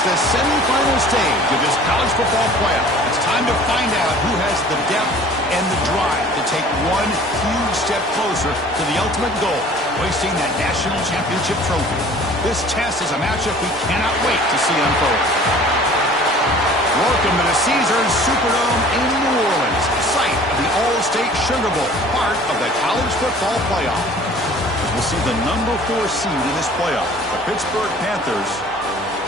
It's the semifinal stage of this college football playoff. It's time to find out who has the depth and the drive to take one huge step closer to the ultimate goal, hoisting that national championship trophy. This test is a matchup we cannot wait to see unfold. Welcome to the Caesars Superdome in New Orleans, site of the All-State Sugar Bowl, part of the college football playoff. As we'll see the number 4 seed in this playoff, the Pittsburgh Panthers,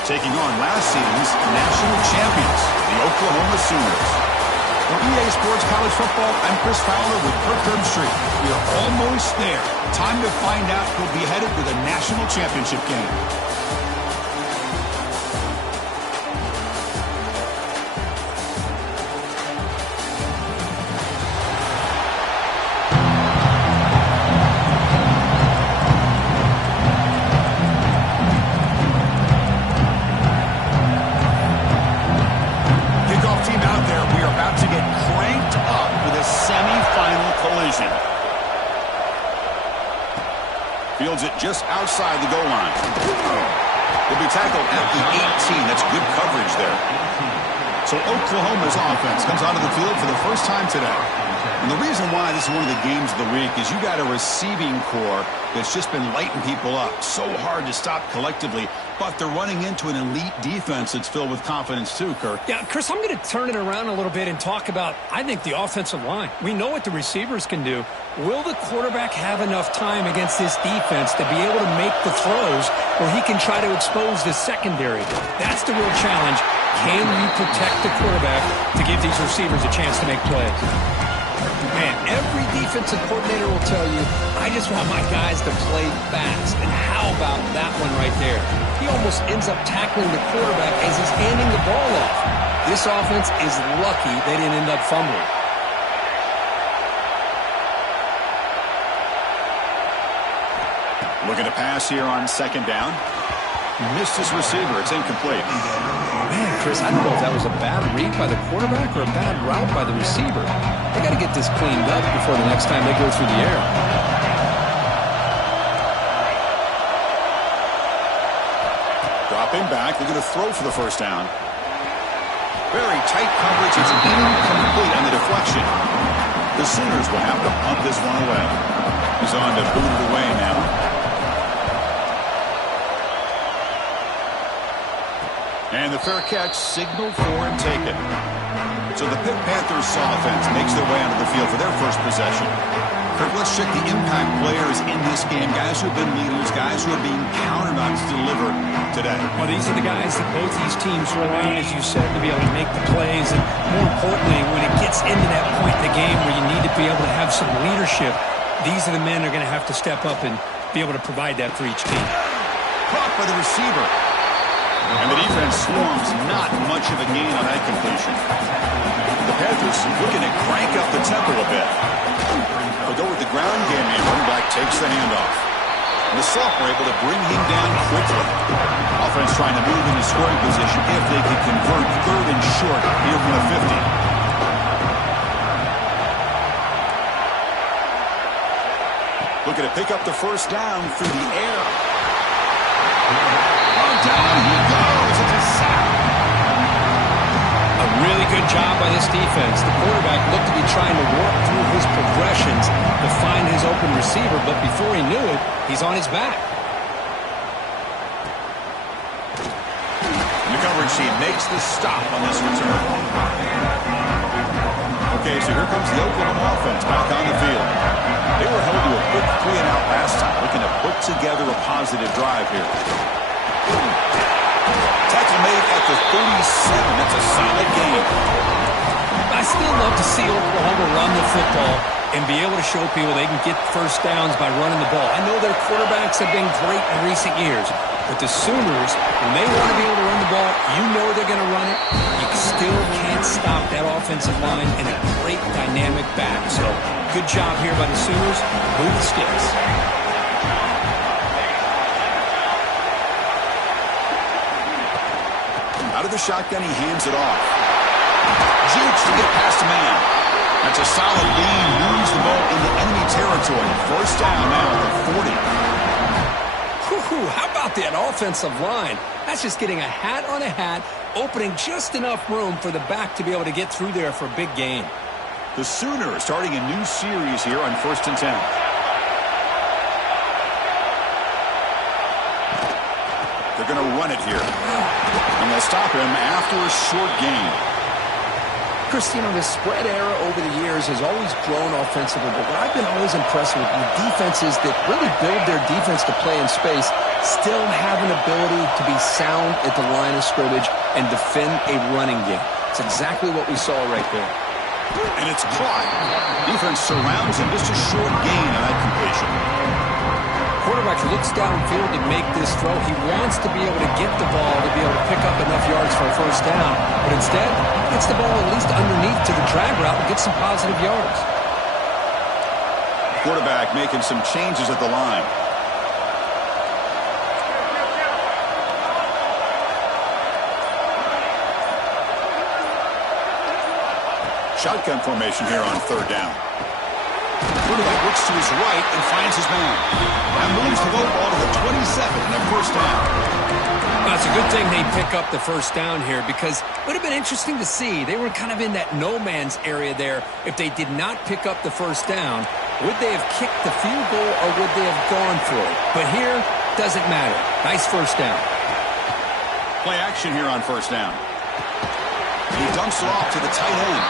taking on last season's national champions, the Oklahoma Sooners. For EA Sports College Football, I'm Chris Fowler with Kirk Herbstreit. We are almost there. Time to find out who'll be headed to the national championship game. Fields it just outside the goal line. He'll be tackled at the 18. That's good coverage there. So Oklahoma's offense comes onto the field for the first time today. And the reason why this is one of the games of the week is you got a receiving core that's just been lighting people up. So hard to stop collectively, but they're running into an elite defense that's filled with confidence too, Kirk. Yeah, Chris, I'm going to turn it around a little bit and talk about, I think, the offensive line. We know what the receivers can do. Will the quarterback have enough time against this defense to be able to make the throws where he can try to expose the secondary? That's the real challenge. Can you protect the quarterback to give these receivers a chance to make plays? Man, every defensive coordinator will tell you, I just want my guys to play fast. And how about that one right there? He almost ends up tackling the quarterback as he's handing the ball off. This offense is lucky they didn't end up fumbling. Looking to pass here on second down. Missed his receiver. It's incomplete. Man, Chris, I don't know if that was a bad read by the quarterback or a bad route by the receiver. They got to get this cleaned up before the next time they go through the air. Dropping back. They're going to throw for the first down. Very tight coverage. It's incomplete on the deflection. The Sooners will have to punt this one away. He's on to boot it away now. And the fair catch signaled for and taken. So the Pitt Panthers offense makes their way onto the field for their first possession. Kirk, let's check the impact players in this game. Guys who have been leaders, guys who are being counted on to deliver today. Well, these are the guys that both these teams rely on, as you said, to be able to make the plays. And more importantly, when it gets into that point in the game where you need to be able to have some leadership, these are the men that are going to have to step up and be able to provide that for each team. Caught by the receiver. And the defense swarms, not much of a gain on that completion. The Panthers looking to crank up the tempo a bit. They'll go with the ground game, and running back takes the handoff. And the sophomore able to bring him down quickly. Offense trying to move into scoring position if they could convert third and short here from the 50. Looking to pick up the first down through the air. Down he goes. It's a sack. A really good job by this defense. The quarterback looked to be trying to work through his progressions to find his open receiver, but before he knew it, he's on his back. And the coverage team makes the stop on this return. Okay, so here comes the Oklahoma offense back on the field. They were held to a quick 3-and-out last time, looking to put together a positive drive here. Tackle made at the 37. That's a solid game. I still love to see Oklahoma run the football and be able to show people they can get first downs by running the ball. I know their quarterbacks have been great in recent years, but the Sooners, when they want to be able to run the ball, you know they're going to run it. You still can't stop that offensive line and a great dynamic back. So good job here by the Sooners. Move the sticks. Out of the shotgun, he hands it off. Jukes to get past a man. That's a solid lead. Moves the ball into enemy territory. First down now at 40. How about about that offensive line? That's just getting a hat on a hat, opening just enough room for the back to be able to get through there for a big gain. The Sooners starting a new series here on 1st and 10. They're going to run it here. And they'll stop him after a short gain. Chris, the spread era over the years has always grown offensively, but what I've been always impressed with the defenses that really build their defense to play in space still have an ability to be sound at the line of scrimmage and defend a running game. It's exactly what we saw right there. And it's caught. Defense surrounds him. Just a short gain on that completion. Quarterback looks downfield to make this throw. He wants to be able to get the ball to be able to pick up enough yards for a first down. But instead, he gets the ball at least underneath to the drag route and gets some positive yards. Quarterback making some changes at the line. Shotgun formation here on 3rd down. Quarterback looks to his right and finds his man. That moves the football to the 27 and a first down. Well, it's a good thing they pick up the first down here because it would have been interesting to see. They were kind of in that no man's area there. If they did not pick up the first down, would they have kicked the field goal or would they have gone for it? But here, doesn't matter. Nice first down. Play action here on 1st down. He dumps it off to the tight end.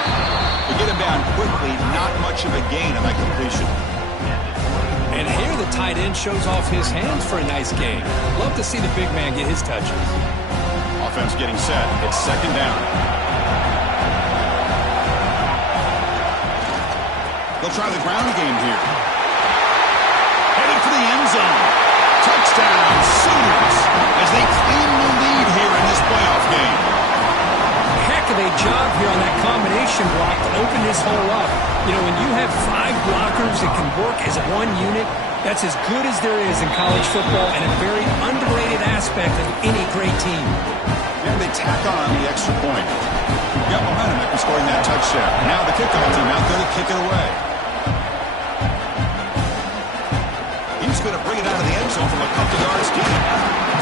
They get him down quickly, not much of a gain on that completion. And here the tight end shows off his hands for a nice gain. Love to see the big man get his touches. Offense getting set. It's 2nd down. They'll try the ground game here. Headed for the end zone. Touchdown, Sooners, as they claim the lead here in this playoff game. Heck of a job here on that combination block to open this hole up. When you have 5 blockers that can work as one unit, that's as good as there is in college football and a very underrated aspect of any great team. And they tack on the extra point. Got momentum after scoring that touchdown. Now the kickoff team out there to kick it away. He's going to bring it out of the end zone from a couple yards deep.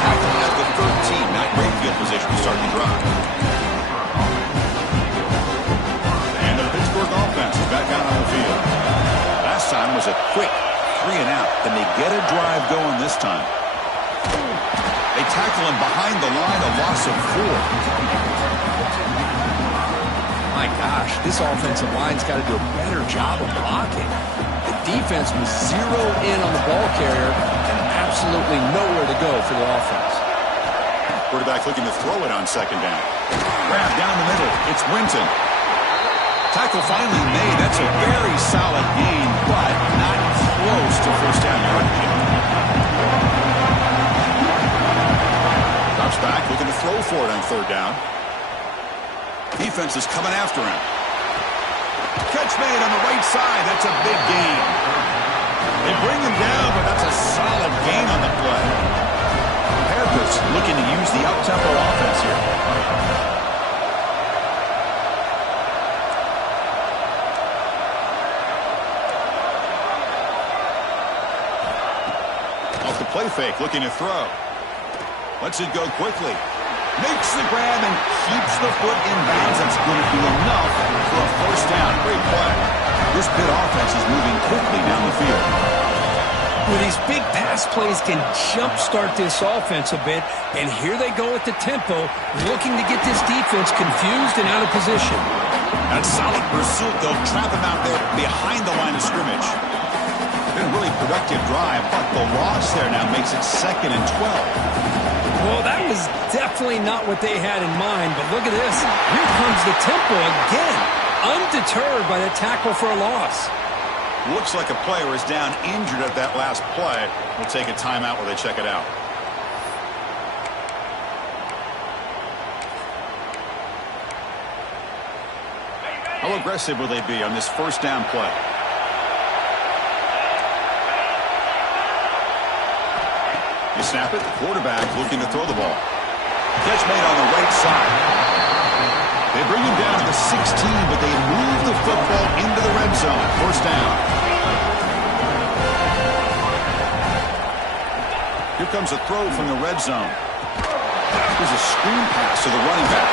Tackling at the 13. Not great field position to start the drive. And the Pittsburgh offense is back out on the field. Last time was a quick 3 and out. Then they get a drive going this time. They tackle him behind the line, a loss of 4. My gosh, this offensive line's got to do a better job of blocking. The defense was zeroed in on the ball carrier and absolutely nowhere to go for the offense. Quarterback looking to throw it on 2nd down. Grab down the middle. It's Winton. Tackle finally made. That's a very solid gain, but not close to first down yardage. Drops back, looking to throw for it on 3rd down. Defense is coming after him. Catch made on the right side. That's a big gain. They bring him down, but that's a solid gain on the play. Panthers looking to use the up-tempo offense here. Off the play fake, looking to throw. Lets it go quickly. Makes the grab and keeps the foot in bounds. That's going to be enough for a first down. Great play. This Pitt offense is moving quickly down the field. Well, these big pass plays can jumpstart this offense a bit, and here they go at the tempo, looking to get this defense confused and out of position. That solid pursuit, they'll trap him out there behind the line of scrimmage. Been a really productive drive, but the loss there now makes it 2nd and 12. Well, that was definitely not what they had in mind, but look at this. Here comes the tempo again, undeterred by the tackle for a loss. Looks like a player is down injured at that last play. We'll take a timeout while they check it out. How aggressive will they be on this first down play? They snap it. The quarterback looking to throw the ball. Catch made on the right side. They bring him down to the 16, but they move the football into the red zone. First down. Here comes a throw from the red zone. Here's a screen pass to the running back.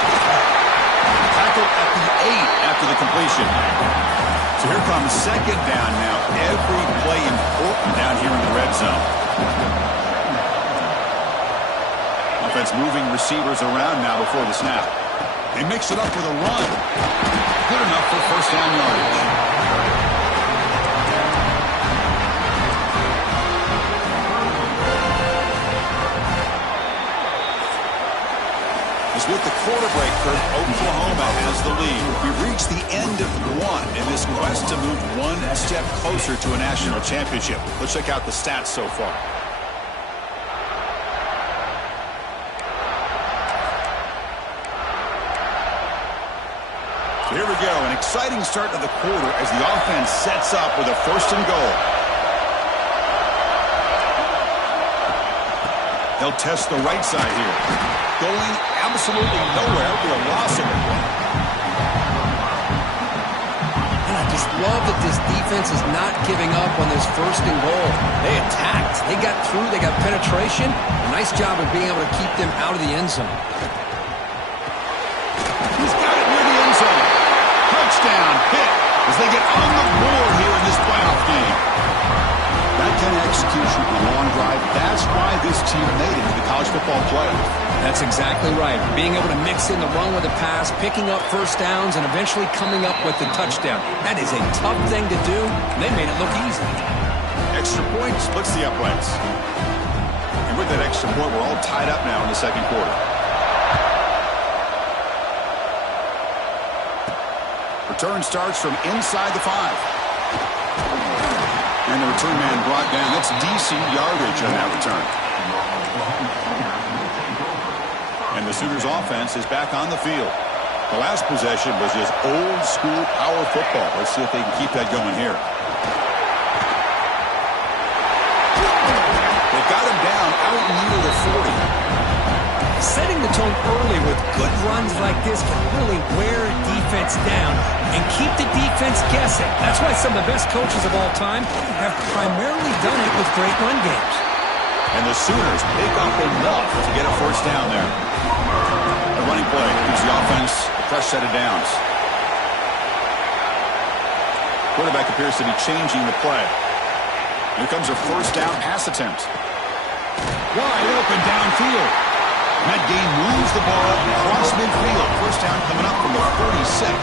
Tackled at the 8 after the completion. So here comes second down now. Every play important down here in the red zone. Offense moving receivers around now before the snap. They mix it up with a run. Good enough for first down yardage. With the quarter break, Kurt, Oklahoma has the lead. We've reached the end of one in this quest to move one step closer to a national championship. Let's check out the stats so far. So here we go, an exciting start to the quarter as the offense sets up with a first and goal. They'll test the right side here. Going absolutely nowhere for a loss of it. And I just love that this defense is not giving up on this first and goal. They attacked. They got through. They got penetration. A nice job of being able to keep them out of the end zone. He's got it near the end zone. Touchdown hit as they get on the board here in this playoff game. That kind of execution on a long drive, that's why this team made it to the college football playoff. That's exactly right. Being able to mix in the run with the pass, picking up first downs, and eventually coming up with the touchdown. That is a tough thing to do, and they made it look easy. Extra point splits the uprights. And with that extra point, we're all tied up now in the second quarter. Return starts from inside the 5. And the return man brought down. That's decent yardage on that return. And the Sooners offense is back on the field. The last possession was just old school power football. Let's see if they can keep that going here. They got him down out near the 40. Setting the tone early with good runs like this can really wear a defense down and keep the defense guessing. That's why some of the best coaches of all time have primarily done it with great run games. And the Sooners pick up enough to get a first down there. A running play gives the offense a fresh set of downs. Quarterback appears to be changing the play. Here comes a first down pass attempt. Wide open downfield. That game moves the ball across midfield. First down coming up from the 46.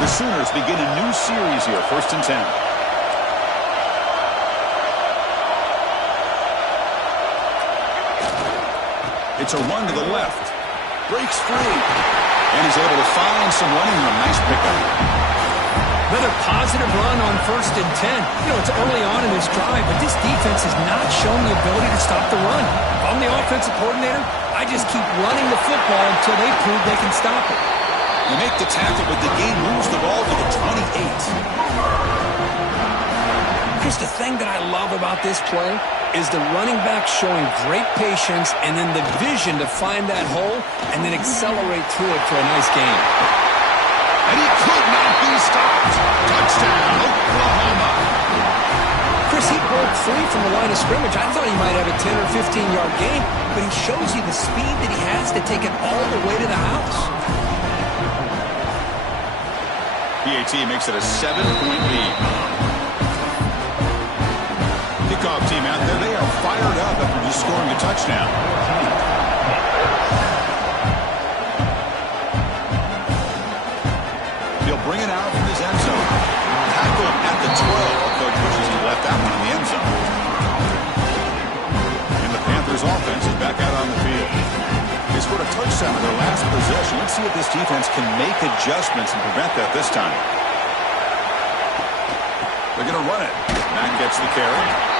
The Sooners begin a new series here, 1st and 10. It's a run to the left. Breaks free. And he's able to find some running room. Nice pickup. Another positive run on 1st and 10. You know, it's early on in this drive, but this defense has not shown the ability to stop the run. If I'm the offensive coordinator, I just keep running the football until they prove they can stop it. They make the tackle, but the game moves the ball to the 28. Here's the thing that I love about this play is the running back showing great patience and then the vision to find that hole and then accelerate through it for a nice gain. And he could not be stopped. Touchdown, Oklahoma. Chris, he broke free from the line of scrimmage. I thought he might have a 10 or 15-yard gain, but he shows you the speed that he has to take it all the way to the house. PAT makes it a 7-point lead. Kickoff team out there, they are fired up after just scoring a touchdown. He'll bring it out from his end zone. Tackle at the 12. Coach wishes he left that one in the end zone. And the Panthers offense is back out on the field. They scored a touchdown in their last possession. Let's see if this defense can make adjustments and prevent that this time. They're going to run it. Mack gets the carry.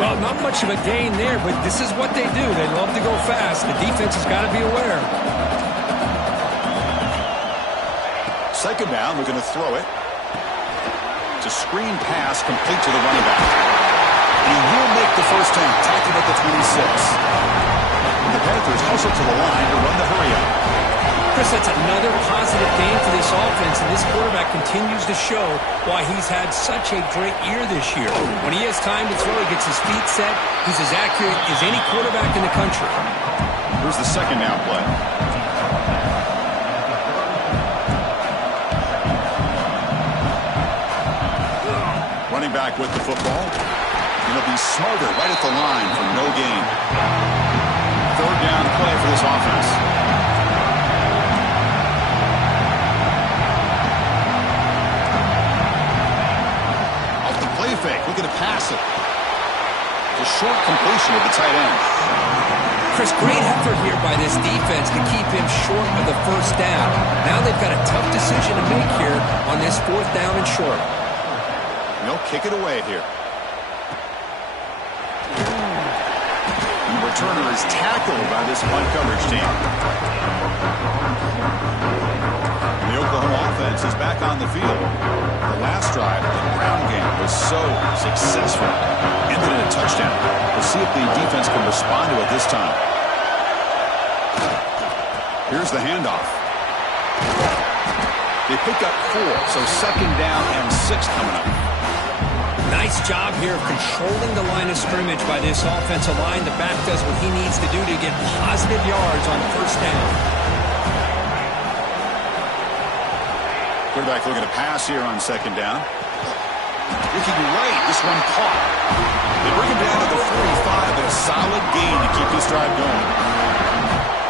Well, not much of a gain there, but this is what they do. They love to go fast. The defense has got to be aware. Second down, we're going to throw it. It's a screen pass complete to the running back. And he will make the first down, tackled at the 26. And the Panthers hustle to the line to run the hurry up. Chris, that's another positive game for this offense, and this quarterback continues to show why he's had such a great year this year. When he has time to throw, he gets his feet set. He's as accurate as any quarterback in the country. Here's the second down play. Running back with the football. And he'll be smothered right at the line for no gain. Third down play for this offense. Off the play fake, looking to pass it. A short completion with the tight end. Chris, great effort here by this defense to keep him short of the first down. Now they've got a tough decision to make here on this fourth down and short. They'll kick it away here. And the returner is tackled by this punt coverage team. The Oklahoma offense is back on the field. The last drive, the ground game, was so successful. Ended in a touchdown. We'll see if the defense can respond to it this time. Here's the handoff. They pick up 4, so second down and 6 coming up. Nice job here of controlling the line of scrimmage by this offensive line. The back does what he needs to do to get positive yards on first down. Quarterback looking to pass here on second down. Looking right, this one caught. They bring him down to the 45, but a solid gain to keep this drive going.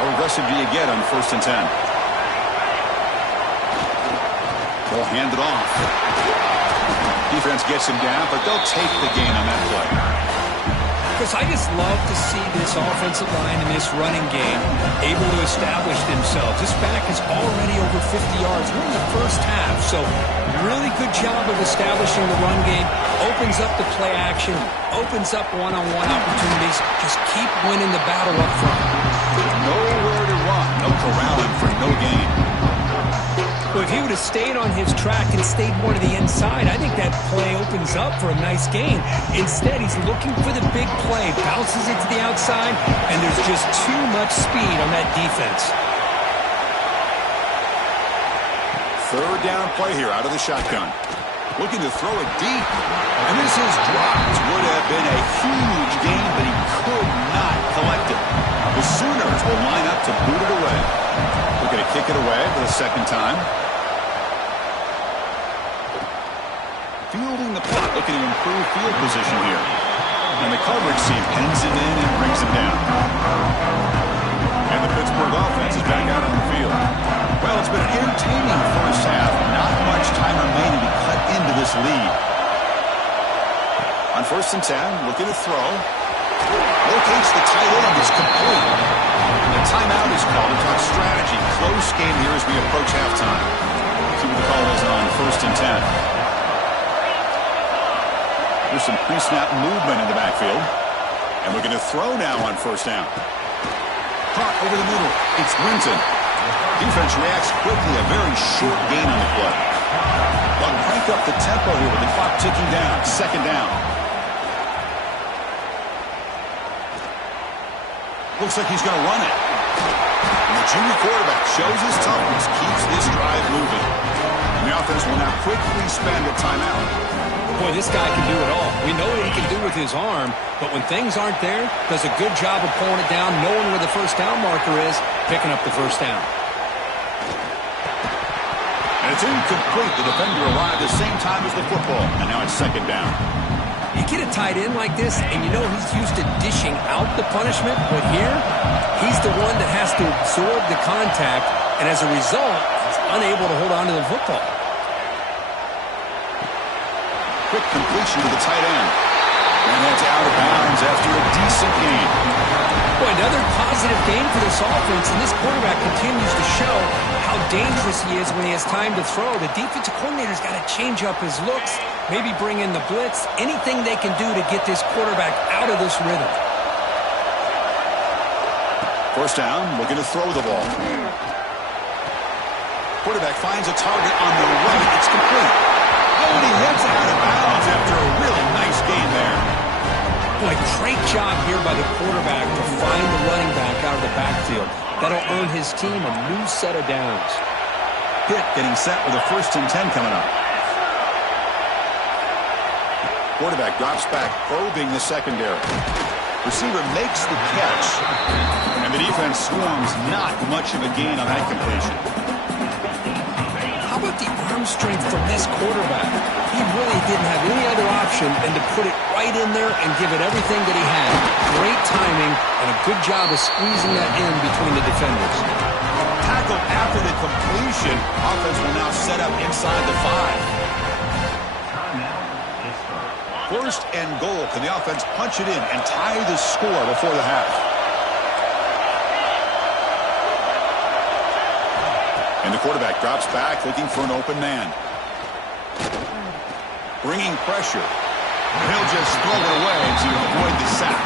How aggressive do you get on first and 10? They'll hand it off. Defense gets him down, but they'll take the gain on that play. Chris, I just love to see this offensive line and this running game able to establish themselves. This back is already over 50 yards. We're in the first half, so really good job of establishing the run game. Opens up the play action, opens up one-on-one opportunities. Just keep winning the battle up front. Nowhere to run, no corralling for no gain. Well, if he would have stayed on his track and stayed more to the inside, I think that play opens up for a nice gain. Instead, he's looking for the big play, bounces it to the outside, and there's just too much speed on that defense. Third down play here out of the shotgun. Looking to throw it deep. And this is dropped. Would have been a huge gain, but he could not collect it. The Sooners will line up to boot it away. Looking to kick it away for the second time. Fielding the punt, looking to improve field position here. And the coverage team pins him in and brings him down. And the Pittsburgh offense is back out on the field. Well, it's been an entertaining first half. Not much time remaining to cut into this lead. On first and 10, looking to throw. Locates the tight end. It's complete. The timeout is called to talk strategy. Close game here as we approach halftime. See what the call is on first and 10. There's some pre-snap movement in the backfield. And looking to throw now on first down. Caught over the middle. It's Winton. Defense reacts quickly. A very short gain on the play. They'll crank up the tempo here with the clock ticking down. Second down. Looks like he's going to run it. And the junior quarterback shows his toughness, keeps this drive moving. And the offense will now quickly spend a timeout. Boy, this guy can do it all. We know what he can do with his arm, but when things aren't there, does a good job of pulling it down, knowing where the first down marker is, picking up the first down. And it's incomplete. The defender arrived at the same time as the football, and now it's second down. You get a tight end like this, and you know he's used to dishing out the punishment, but here, he's the one that has to absorb the contact, and as a result, he's unable to hold on to the football. Quick completion to the tight end. And that's out of bounds after a decent gain. Boy, another positive game for this offense, and this quarterback continues to show how dangerous he is when he has time to throw. The defensive coordinator's got to change up his looks, maybe bring in the blitz, anything they can do to get this quarterback out of this rhythm. First down, looking to throw the ball. Quarterback finds a target on the right. It's complete. Oh, and he heads out of bounds after a really nice gain there. Boy, great job here by the quarterback to find the running back out of the backfield. That'll earn his team a new set of downs. Pitt getting set with a 1st and 10 coming up. Quarterback drops back, probing the secondary. Receiver makes the catch, and the defense swarms. Not much of a gain on that completion. How about the arm strength from this quarterback? He really didn't have any other option than to put it right in there and give it everything that he had. Great timing and a good job of squeezing that in between the defenders. Tackled after the completion. Offense will now set up inside the 5. 1st and goal. Can the offense punch it in and tie the score before the half? And the quarterback drops back, looking for an open man. Bringing pressure. He'll just throw it away to avoid the sack.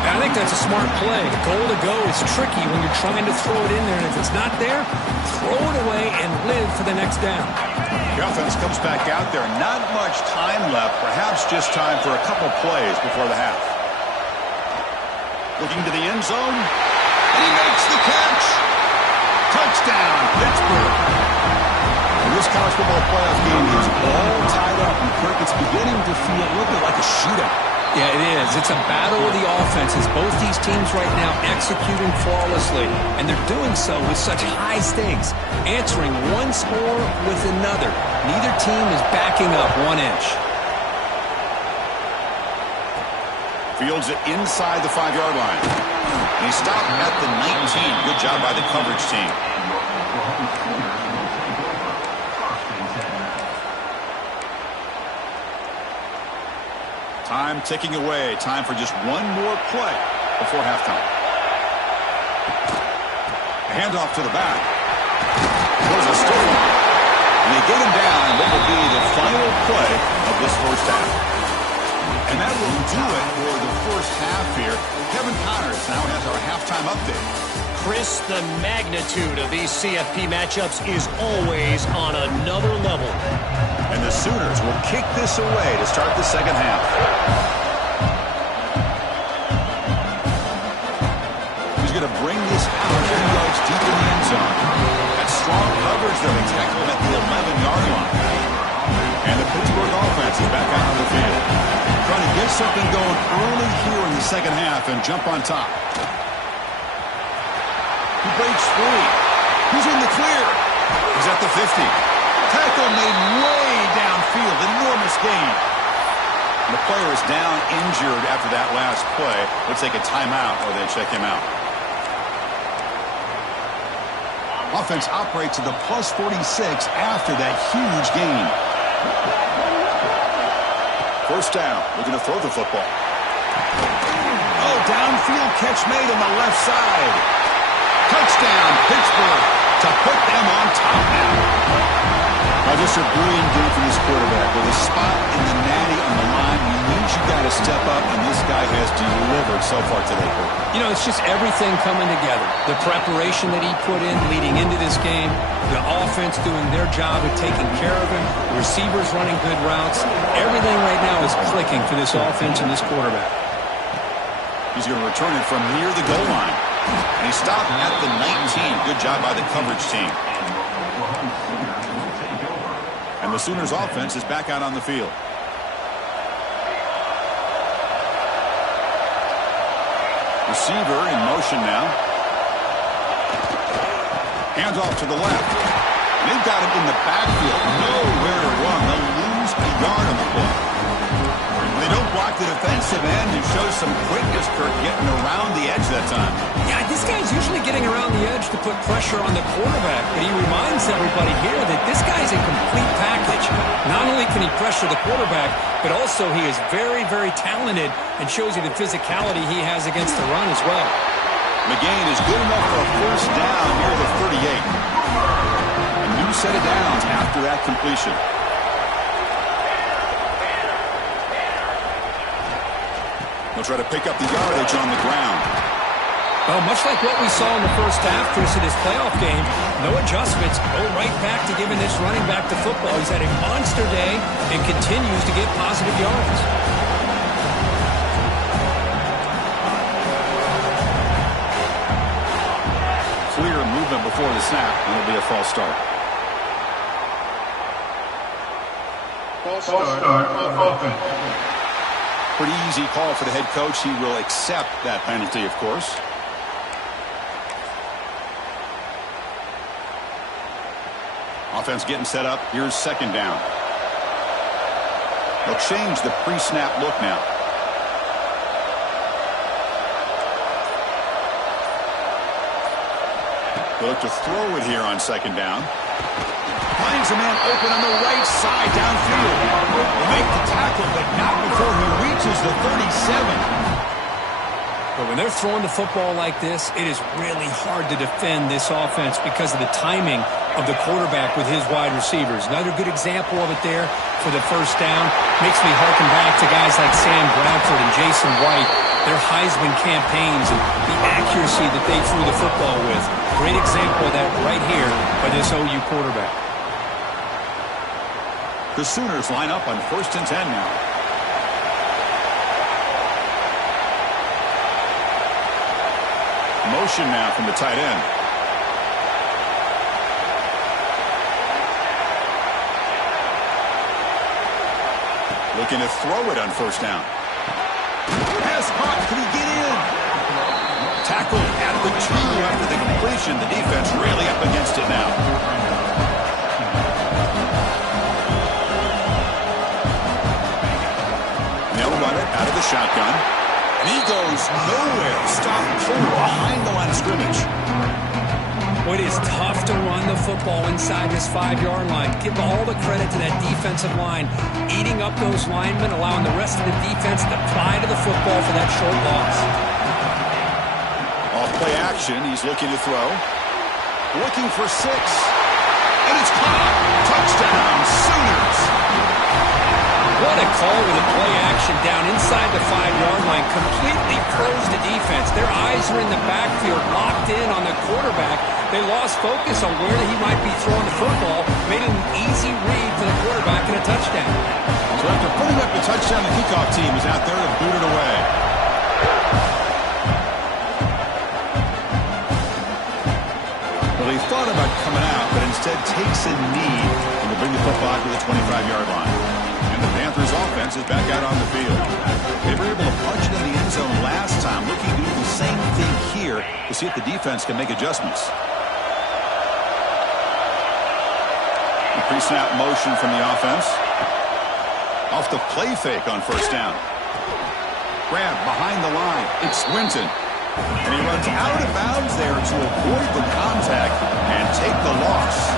I think that's a smart play. Goal to go is tricky when you're trying to throw it in there, and if it's not there, throw it away and live for the next down. The offense comes back out there. Not much time left. Perhaps just time for a couple plays before the half. Looking to the end zone. He makes the catch. Touchdown, Pittsburgh. And this college football playoff game is all tied up. And Kirk, it's beginning to feel a little bit like a shootout. Yeah, it is. It's a battle of the offenses. Both these teams right now executing flawlessly, and they're doing so with such high stakes, answering one score with another. Neither team is backing up 1 inch. Fields it inside the 5-yard line. And he stopped at the 19. Good job by the coverage team. Time ticking away. Time for just one more play before halftime. A handoff to the back. Goes a stolen. And they get him down in what will be the final play of this first half. And that will do it for the first half here. Kevin Connors now has our halftime update. Chris, the magnitude of these CFP matchups is always on another level. And the Sooners will kick this away to start the second half. He's going to bring this out 30 yards deep in the end zone. That strong coverage, though, they tackle him at the 11-yard line. And the Pittsburgh offense is back out on the field. Trying to get something going early here in the second half and jump on top. He breaks free. He's in the clear. He's at the 50. Tackle made way downfield. Enormous gain. The player is down injured after that last play. They'll take a timeout or they check him out. Offense operates at the plus 46 after that huge gain. First down. Looking to throw the football. Oh, downfield catch made on the left side. Touchdown, Pittsburgh, to put them on top now. Just a brilliant game from this quarterback. With a spot in the natty on the line, he means you got to step up, and this guy has delivered so far today. You know, it's just everything coming together. The preparation that he put in leading into this game, the offense doing their job of taking care of him, receivers running good routes. Everything right now is clicking for this offense and this quarterback. He's going to return it from near the goal line. And he stopped at the 19. Good job by the coverage team. And the Sooners offense is back out on the field. Receiver in motion now. Hands off to the left. They've got him in the backfield. Nowhere to run. They'll lose a yard on the play. They don't block the defensive end and show some quickness, Kirk, getting around the edge that time. Yeah, this guy's usually getting around the edge to put pressure on the quarterback, but he reminds everybody here that this guy's a complete package. Not only can he pressure the quarterback, but also he is very, very talented and shows you the physicality he has against the run as well. McGain is good enough for a first down near the 38. A new set of downs after that completion. They'll try to pick up the yardage on the ground. Well, much like what we saw in the first half, Chris, of this playoff game, no adjustments, go right back to giving this running back the football. He's had a monster day and continues to get positive yards. before the snap, and it'll be a false start. False start on offense. Pretty easy call for the head coach. He will accept that penalty, of course. Offense getting set up. Here's second down. They'll change the pre-snap look now. They'll look to throw it here on second down. Finds a man open on the right side downfield. Will make the tackle, but not before he reaches the 37. But when they're throwing the football like this, it is really hard to defend this offense because of the timing of the quarterback with his wide receivers. Another good example of it there for the first down. Makes me harken back to guys like Sam Bradford and Jason White, their Heisman campaigns and the accuracy that they threw the football with. Great example of that right here by this OU quarterback. The Sooners line up on 1st and 10 now. Motion now from the tight end. Looking to throw it on first down. Pass caught. Can he get in? Tackled at the 2 after the completion. The defense really up against it now. They'll run it out of the shotgun. And he goes nowhere. Stopped short behind the line of scrimmage. Well, it is tough to run the football inside this 5-yard line. Give all the credit to that defensive line, eating up those linemen, allowing the rest of the defense to fly to the football for that short loss. Off play action, he's looking to throw. Looking for 6. And it's caught. Touchdown, Sooners. What a call with a play action down inside the 5-yard line. Completely froze the defense. Their eyes are in the backfield, locked in on the quarterback. They lost focus on where he might be throwing the football. Made an easy read for the quarterback and a touchdown. So after putting up the touchdown, the kickoff team is out there to boot it away. Well, he thought about coming out, but instead takes a knee and will bring the football to the 25-yard line. The Panthers offense is back out on the field. They were able to punch it in the end zone last time, looking to do the same thing here to see if the defense can make adjustments. The pre-snap motion from the offense. Off the play fake on first down. Grab behind the line. It's Swinton. And he runs out of bounds there to avoid the contact and take the loss.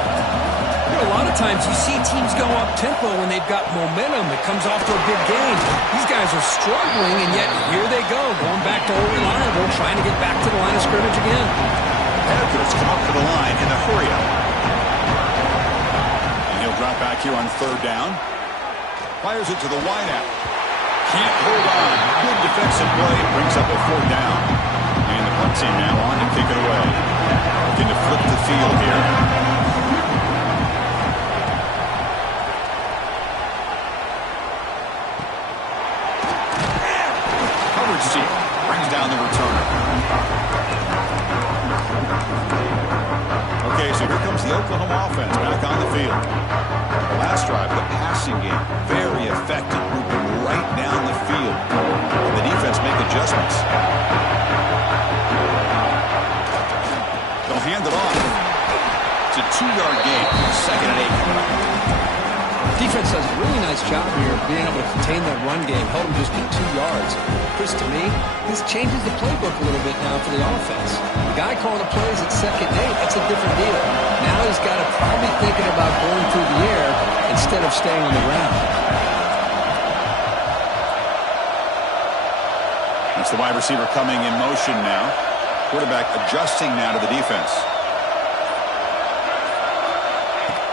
A lot of times you see teams go up-tempo when they've got momentum that comes off to a big game. These guys are struggling, and yet here they go, going back to old reliable, trying to get back to the line of scrimmage again. The Panthers come up to the line in a hurry-up. And he'll drop back here on third down. Fires it to the wideout. Can't hold on. Good defensive play. Brings up a 4th down. And the punt team now on to kick it away. Looking to flip the field here. Brings down the returner. Okay, so here comes the Oklahoma offense back on the field. The last drive, the passing game, very effective, moving right down the field. And the defense make adjustments. They'll hand it off. It's a 2-yard gain, 2nd and 8. Defense does a really nice job here of being able to contain that run game, held them just to 2 yards. Chris, to me, this changes the playbook a little bit now for the offense. The guy calling the plays at 2nd and 8, that's a different deal. Now he's got to probably thinking about going through the air instead of staying on the ground. That's the wide receiver coming in motion now. Quarterback adjusting now to the defense.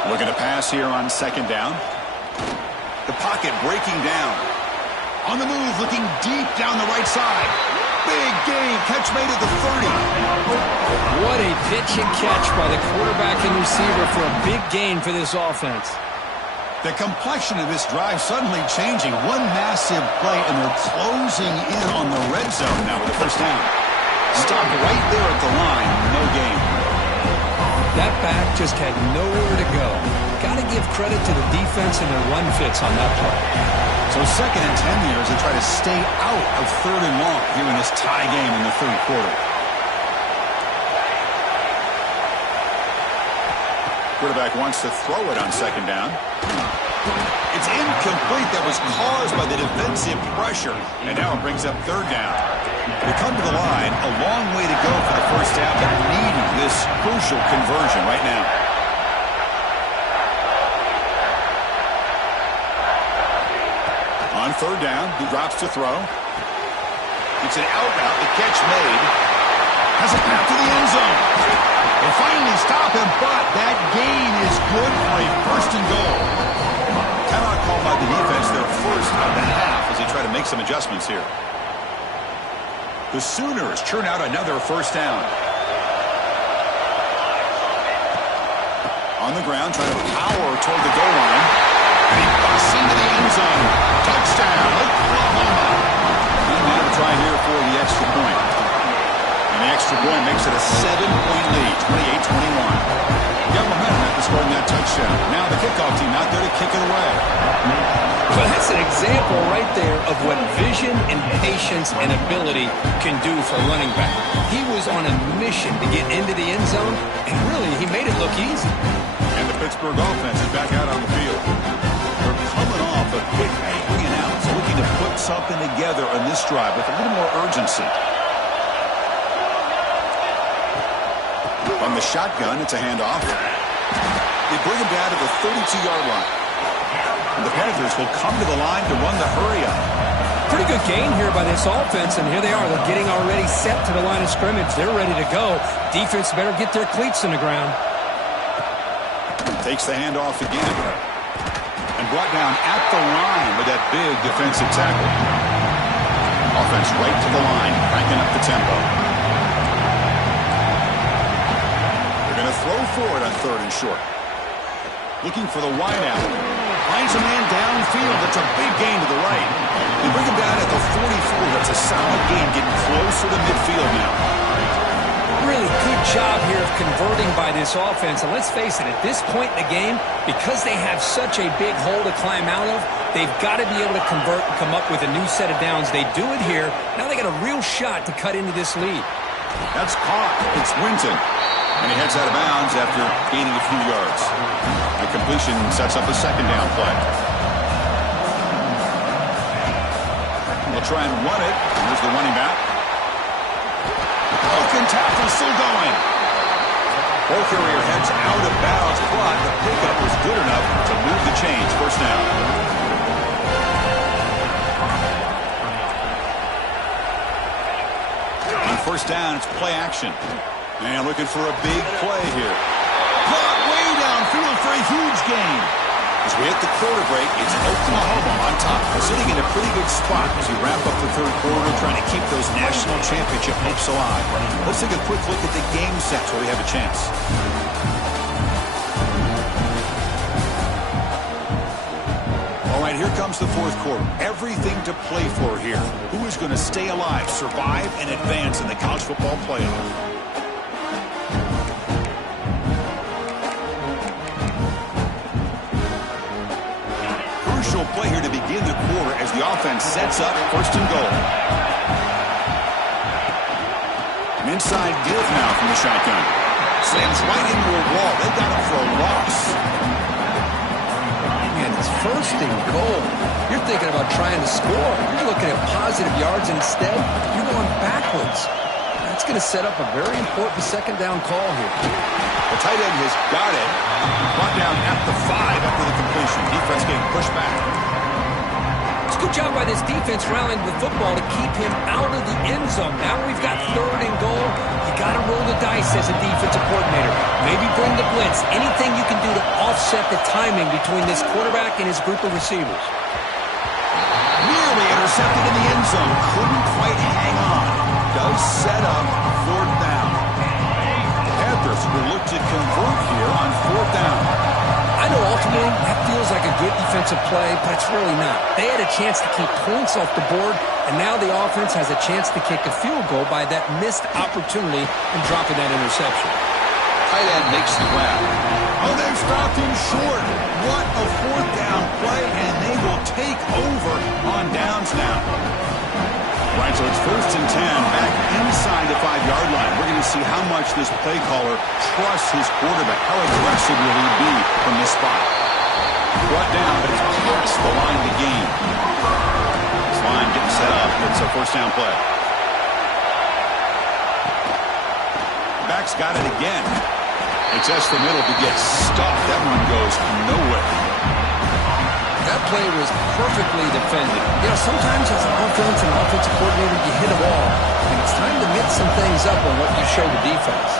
Looking to pass here on 2nd down. The pocket breaking down. On the move, looking deep down the right side. Big gain. Catch made at the 30. What a pitch and catch by the quarterback and receiver for a big gain for this offense. The complexion of this drive suddenly changing. One massive play, and they're closing in on the red zone now with the first down. Stopped right there at the line. No gain. That back just had nowhere to go. Got to give credit to the defense and their run fits on that play. So 2nd and 10 here as they try to stay out of 3rd and long here in this tie game in the 3rd quarter. Quarterback wants to throw it on 2nd down. It's incomplete. That was caused by the defensive pressure. And now it brings up 3rd down. They come to the line, a long way to go for the first half, but needing this crucial conversion right now. On 3rd down, he drops to throw. It's an out route. The catch made. Has a path to the end zone. They finally stop him, but that gain is good for a 1st and goal. Timeout called by the defense, their first of the half, as they try to make some adjustments here. The Sooners churn out another 1st down. On the ground, trying to power toward the goal line. And he busts into the end zone. Touchdown, Oklahoma. And now to try here for the extra point. And the extra point makes it a 7-point lead, 28-21. Got momentum after scoring that touchdown. Now the kickoff team out there to kick it away. Well, that's an example right there of what vision and patience and ability can do for a running back. He was on a mission to get into the end zone, and really, he made it look easy. And the Pittsburgh offense is back out on the field. They're coming off a quick 3 and out, so looking to put something together on this drive with a little more urgency. From the shotgun, it's a handoff. They bring him down to the 32-yard line. And the Panthers will come to the line to run the hurry-up. Pretty good gain here by this offense, and here they are. They're getting already set to the line of scrimmage. They're ready to go. Defense better get their cleats in the ground. Takes the handoff again. And brought down at the line with that big defensive tackle. Offense right to the line, cranking up the tempo. Throw forward on 3rd and short. Looking for the wideout. Finds a man downfield. That's a big gain to the right. They bring him down at the 44. That's a solid gain, getting closer to midfield now. Really good job here of converting by this offense. And let's face it, at this point in the game, because they have such a big hole to climb out of, they've got to be able to convert and come up with a new set of downs. They do it here. Now they got a real shot to cut into this lead. That's caught. It's Winton. And he heads out of bounds after gaining a few yards. The completion sets up a 2nd down play. They'll try and run it. Here's the running back. Broken tackle still going. Ball carrier heads out of bounds, but the pickup was good enough to move the chains. 1st down. On 1st down, it's play action. And looking for a big play here. Caught way downfield for a huge gain. As we hit the quarter break, it's Oklahoma on top. They're sitting in a pretty good spot as we wrap up the 3rd quarter, trying to keep those national championship hopes alive. Let's take a quick look at the game sets where we have a chance. All right, here comes the 4th quarter. Everything to play for here. Who is going to stay alive, survive, and advance in the college football playoff? Play here to begin the quarter as the offense sets up 1st and goal. An inside give now from the shotgun. Slams right into a wall. They got him for a loss. Man, it's 1st and goal. You're thinking about trying to score. You're looking at positive yards, and instead, you're going backwards. That's going to set up a very important 2nd down call here. The tight end has got it. Brought down at the 5 after the completion. Defense getting pushed back. It's a good job by this defense rallying the football to keep him out of the end zone. Now we've got 3rd and goal. You got to roll the dice as a defensive coordinator. Maybe bring the blitz. Anything you can do to offset the timing between this quarterback and his group of receivers. Nearly intercepted in the end zone. Couldn't quite hang on. Does set up 4th down. Panthers will look to convert here on 4th down. I know ultimately that feels like a good defensive play, but it's really not. They had a chance to keep points off the board, and now the offense has a chance to kick a field goal by that missed opportunity and dropping that interception. tight end makes the grab. Oh, they've stopped him short. What a fourth down play, and they will take over on downs now. Right, so it's 1st and 10 back inside the 5-yard line. We're going to see how much this play caller trusts his quarterback. How aggressive will he be from this spot? Brought down, but it's past the line of the game. This line getting set up. It's a 1st down play. Back's got it again. They test the middle to get stuffed. That one goes nowhere. That play was perfectly defended. You know, sometimes as an offense and offensive coordinator, you hit a ball, and it's time to mix some things up on what you show the defense.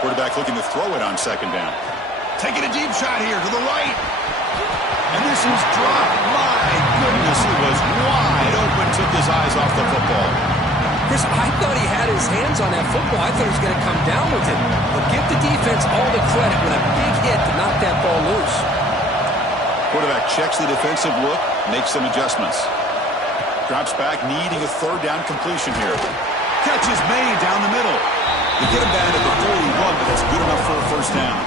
Quarterback looking to throw it on 2nd down. Taking a deep shot here to the right. And this is dropped. My goodness, he was wide open, took his eyes off the football. Chris, I thought he had his hands on that football. I thought he was going to come down with it. But give the defense all the credit with a big hit to knock that ball loose. Quarterback checks the defensive look, makes some adjustments. Drops back, needing a 3rd down completion here. Catch is made down the middle. You get him down at the 31, but that's good enough for a 1st down.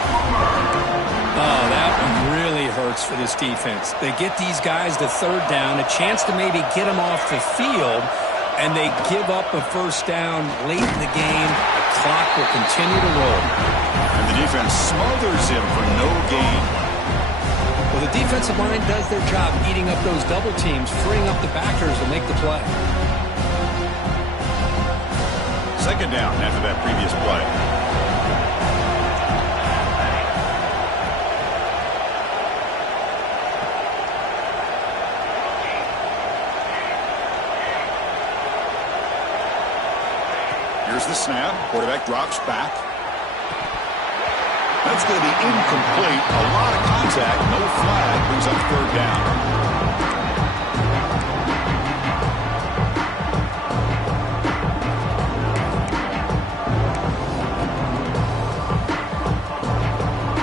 Oh, that one really hurts for this defense. They get these guys to 3rd down, a chance to maybe get them off the field, and they give up a 1st down late in the game. The clock will continue to roll. And the defense smothers him for no gain. Well, the defensive line does their job eating up those double teams, freeing up the backers to make the play. 2nd down after that previous play. Here's the snap. Quarterback drops back. That's going to be incomplete. A lot of contact. No flag. Brings up 3rd down.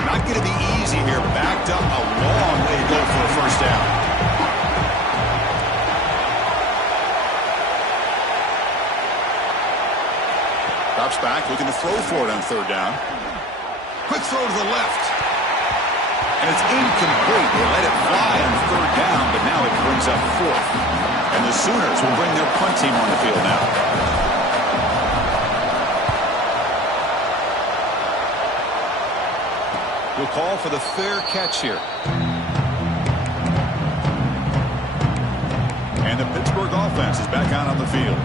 Not going to be easy here. Backed up a long way to go for a 1st down. Drops back, looking to throw for it on 3rd down. Quick throw to the left. And it's incomplete. They let it fly on 3rd down, but now it brings up 4th. And the Sooners will bring their punt team on the field now. We'll call for the fair catch here. And the Pittsburgh offense is back out on the field.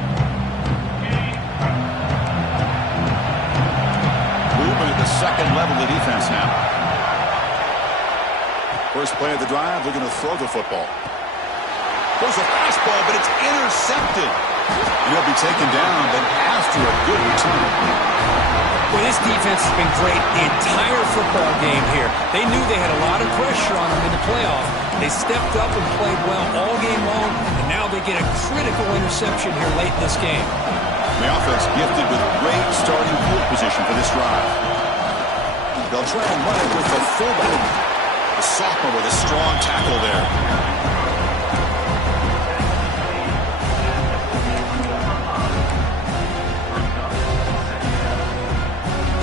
Movement at the 2nd level of the defense now. First play of the drive, looking to throw the football. Goes a fastball, but it's intercepted. And he'll be taken down, but after a good return. Well, this defense has been great the entire football game here. They knew they had a lot of pressure on them in the playoff. They stepped up and played well all game long, and now they get a critical interception here late in this game. The offense gifted with great starting field position for this drive. They'll try and run it with the fullback. The sophomore with a strong tackle there.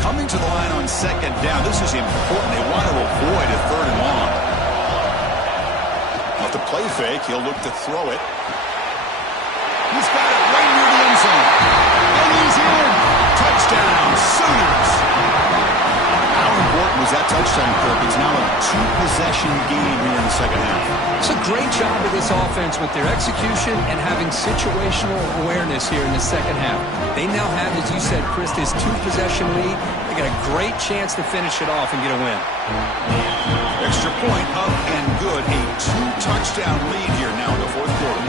Coming to the line on 2nd down. This is important. They want to avoid a 3rd and long. Off the play fake, he'll look to throw it. He's got it right near the end zone. And he's in. Touchdown, Sooners. How important was that touchdown, Kirk? It's now a 2-possession game here in the 2nd half. It's a great job of this offense with their execution and having situational awareness here in the 2nd half. They now have, as you said, Chris, this 2-possession lead. They got a great chance to finish it off and get a win. Extra point up and good. A 2-touchdown lead here now in the 4th quarter.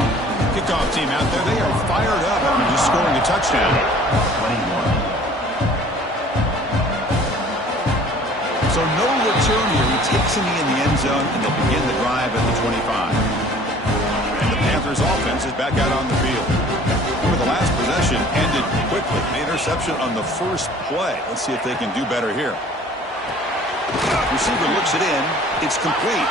Kickoff team out there, they are fired up after just scoring a touchdown. 21. So no return here. He takes him in the end zone, and they'll begin the drive at the 25. And the Panthers offense is back out on the field. Remember, the last possession ended quickly. The interception on the first play. Let's see if they can do better here. Receiver looks it in. It's complete.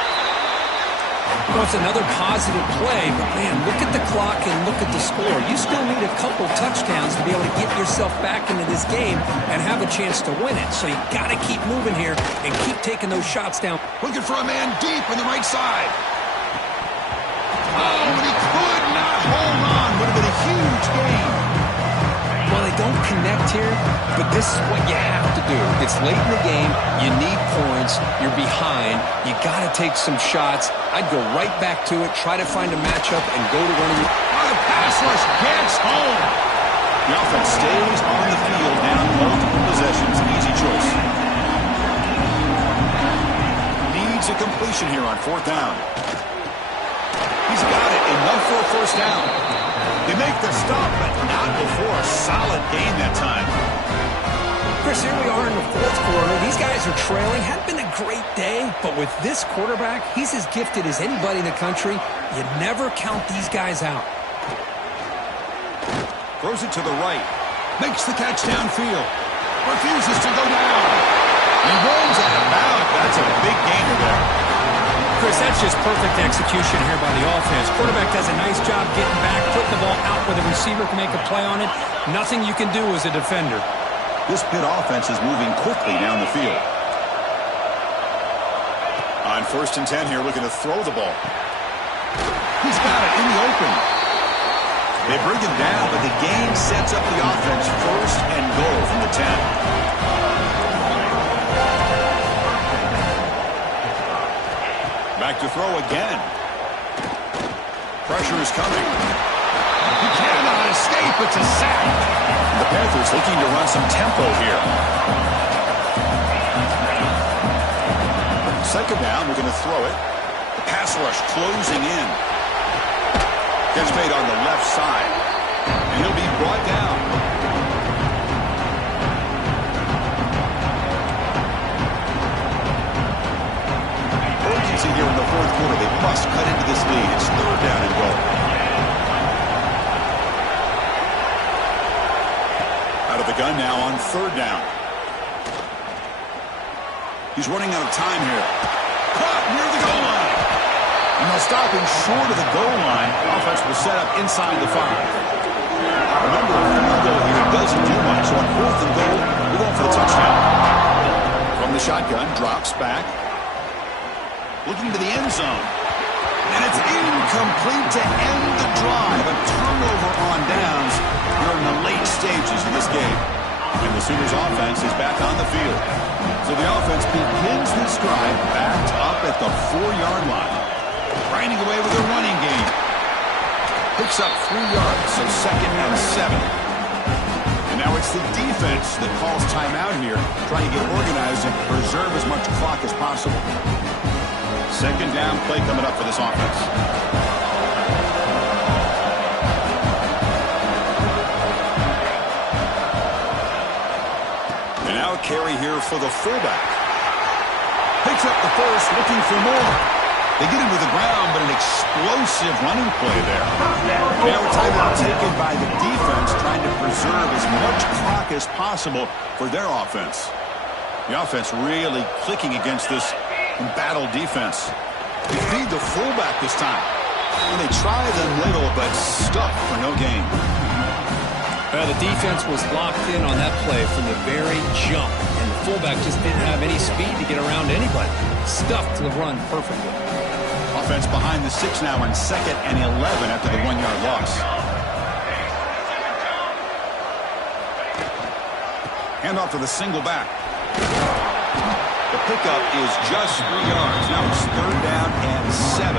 Well, it's another positive play, but man, look at the clock and look at the score. You still need a couple touchdowns to be able to get yourself back into this game and have a chance to win it. So you got to keep moving here and keep taking those shots down. Looking for a man deep on the right side. Oh, and he could not hold on. Would have been a huge game. Well, they don't connect here, but this is what you have to do. It's late in the game. You need points. You're behind. You got to take some shots. I'd go right back to it, try to find a matchup, and go to one of your... Oh, the pass rush gets home. The offense stays on the field now. Multiple possessions. Easy choice. Needs a completion here on 4th down. He's got it. Enough for a 1st down. They make the stop, but not before a solid gain that time. Chris, here we are in the 4th quarter. These guys are trailing. Hadn't been a great day, but with this quarterback, he's as gifted as anybody in the country. You never count these guys out. Throws it to the right. Makes the catch downfield. Refuses to go down. He rolls out of bounds. That's a big gainer there. Chris, that's just perfect execution here by the offense. Quarterback does a nice job getting back, putting the ball out where the receiver can make a play on it. Nothing you can do as a defender. This Pitt offense is moving quickly down the field. On 1st and 10 here, looking to throw the ball. He's got it in the open. They bring him down, but the gain sets up the offense 1st and goal from the 10. Back to throw again. Pressure is coming. He cannot escape. It's a sack. The Panthers looking to run some tempo here. 2nd down, we're going to throw it. The pass rush closing in. Gets made on the left side. And he'll be brought down. Here in the 4th quarter, they must cut into this lead. It's 3rd down and goal. Out of the gun now on 3rd down. He's running out of time here. Caught near the goal line. And they'll stop him short of the goal line. Offense will set up inside the 5. Remember, a field goal here doesn't do much. So on 4th and goal, we're going for the touchdown. From the shotgun, drops back. Looking to the end zone. And it's incomplete to end the drive. A turnover on downs. We're in the late stages of this game. And the Sooners offense is back on the field. So the offense begins this drive backed up at the 4-yard line. Grinding away with a running game. Picks up 3 yards, so 2nd and 7. And now it's the defense that calls timeout here, trying to get organized and preserve as much clock as possible. 2nd down play coming up for this offense. And now a carry here for the fullback. Picks up the 1st, looking for more. They get him to the ground, but an explosive running play there. Now a timeout taken by the defense, trying to preserve as much clock as possible for their offense. The offense really clicking against this embattled defense. They feed the fullback this time. And they try the middle, but stuck for no gain. The defense was locked in on that play from the very jump. And the fullback just didn't have any speed to get around anybody. Stuffed the run perfectly. Offense behind the 6 now on 2nd and 11 after the 1-yard loss. Handoff to the single back. The pickup is just 3 yards. Now it's 3rd down and 7.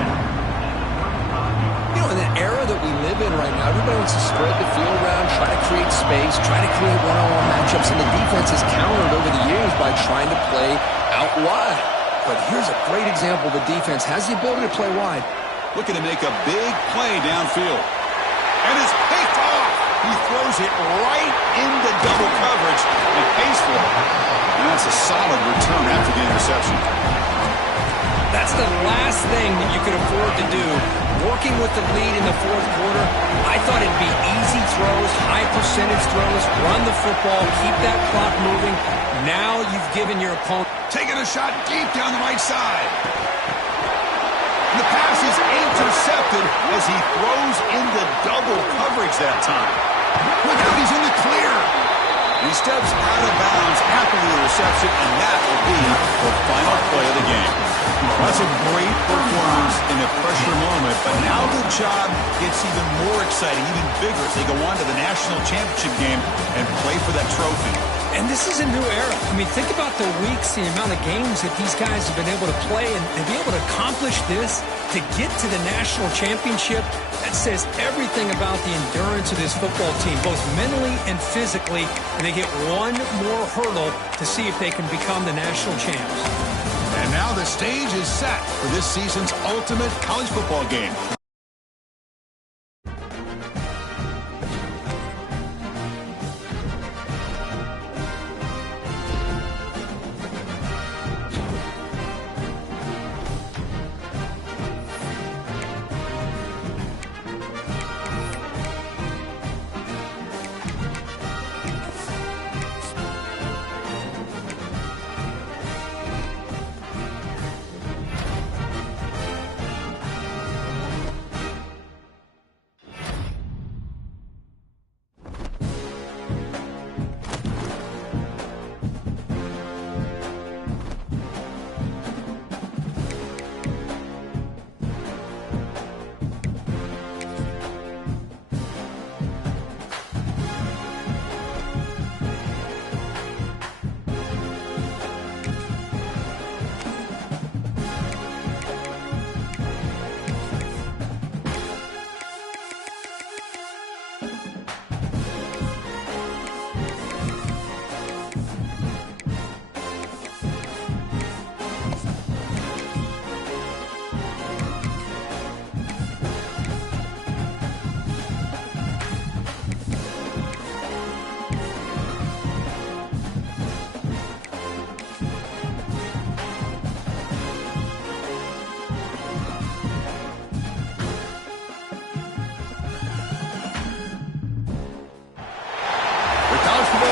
You know, in the era that we live in right now, everybody wants to spread the field around, try to create space, try to create one-on-one matchups, and the defense has countered over the years by trying to play out wide. But here's a great example. The defense has the ability to play wide. Looking to make a big play downfield. And it's picked off. He throws it right into double coverage and pays for it. And that's a solid return after the interception. That's the last thing that you could afford to do. Working with the lead in the 4th quarter, I thought it'd be easy throws, high percentage throws, run the football, keep that clock moving. Now you've given your opponent... Taking a shot deep down the right side. And the pass is intercepted as he throws into double coverage that time. Look out, he's in the clear. He steps out of bounds after the interception, and that will be the final play of the game. That's a great performance in a pressure moment, but now the job gets even more exciting, even bigger as they go on to the national championship game and play for that trophy. And this is a new era. I mean, think about the weeks, the amount of games that these guys have been able to play, and to be able to accomplish this, to get to the national championship, that says everything about the endurance of this football team, both mentally and physically, and they get one more hurdle to see if they can become the national champs. And now the stage is set for this season's ultimate college football game.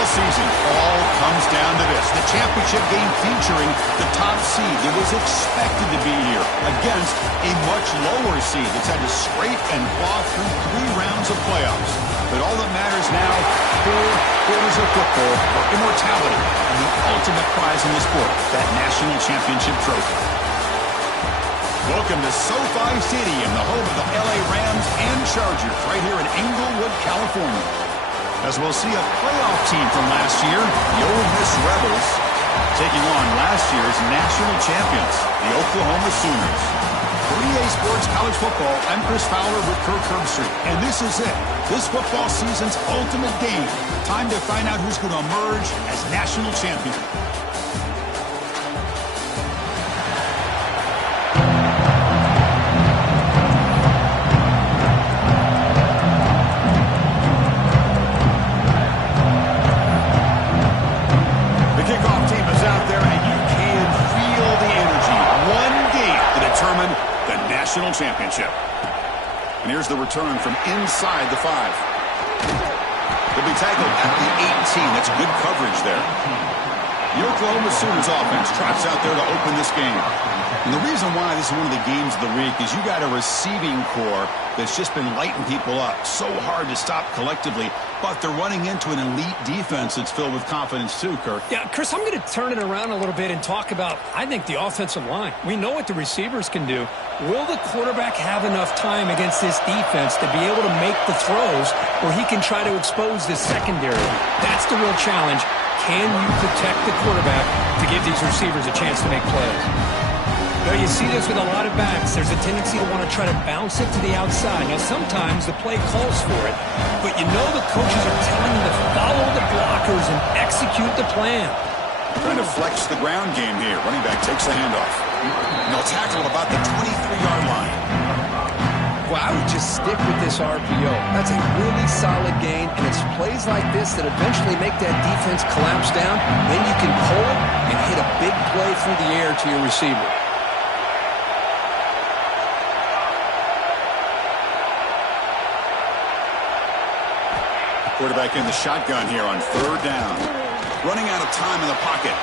Season all comes down to this. The championship game featuring the top seed that was expected to be here against a much lower seed that's had to scrape and claw through 3 rounds of playoffs. But all that matters now, 4 quarters of football for immortality and the ultimate prize in the sport, that national championship trophy. Welcome to SoFi Stadium, the home of the LA Rams and Chargers, right here in Inglewood, California. As we'll see a playoff team from last year, the Ole Miss Rebels, taking on last year's national champions, the Oklahoma Sooners. For EA Sports College Football, I'm Chris Fowler with Kirk Herbstreit, and this is it. This football season's ultimate game. Time to find out who's going to emerge as national champion. National championship. And here's the return from inside the 5. They'll be tackled at the 18. That's good coverage there. The Oklahoma Sooners offense trots out there to open this game. And the reason why this is one of the games of the week is you got a receiving core that's just been lighting people up. So hard to stop collectively, but they're running into an elite defense that's filled with confidence too, Kirk. Yeah, Chris, I'm going to turn it around a little bit and talk about, I think, the offensive line. We know what the receivers can do. Will the quarterback have enough time against this defense to be able to make the throws where he can try to expose the secondary? That's the real challenge. Can you protect the quarterback to give these receivers a chance to make plays? Now, you see this with a lot of backs. There's a tendency to want to try to bounce it to the outside. Now, sometimes the play calls for it, but you know the coaches are telling you to follow the blockers and execute the plan. Trying to flex the ground game here. Running back takes the handoff. And they'll tackle about the 23-yard line. Well, I would just stick with this RPO. That's a really solid gain, and it's plays like this that eventually make that defense collapse down. Then you can pull and hit a big play through the air to your receiver. Quarterback in the shotgun here on 3rd down. Running out of time in the pocket.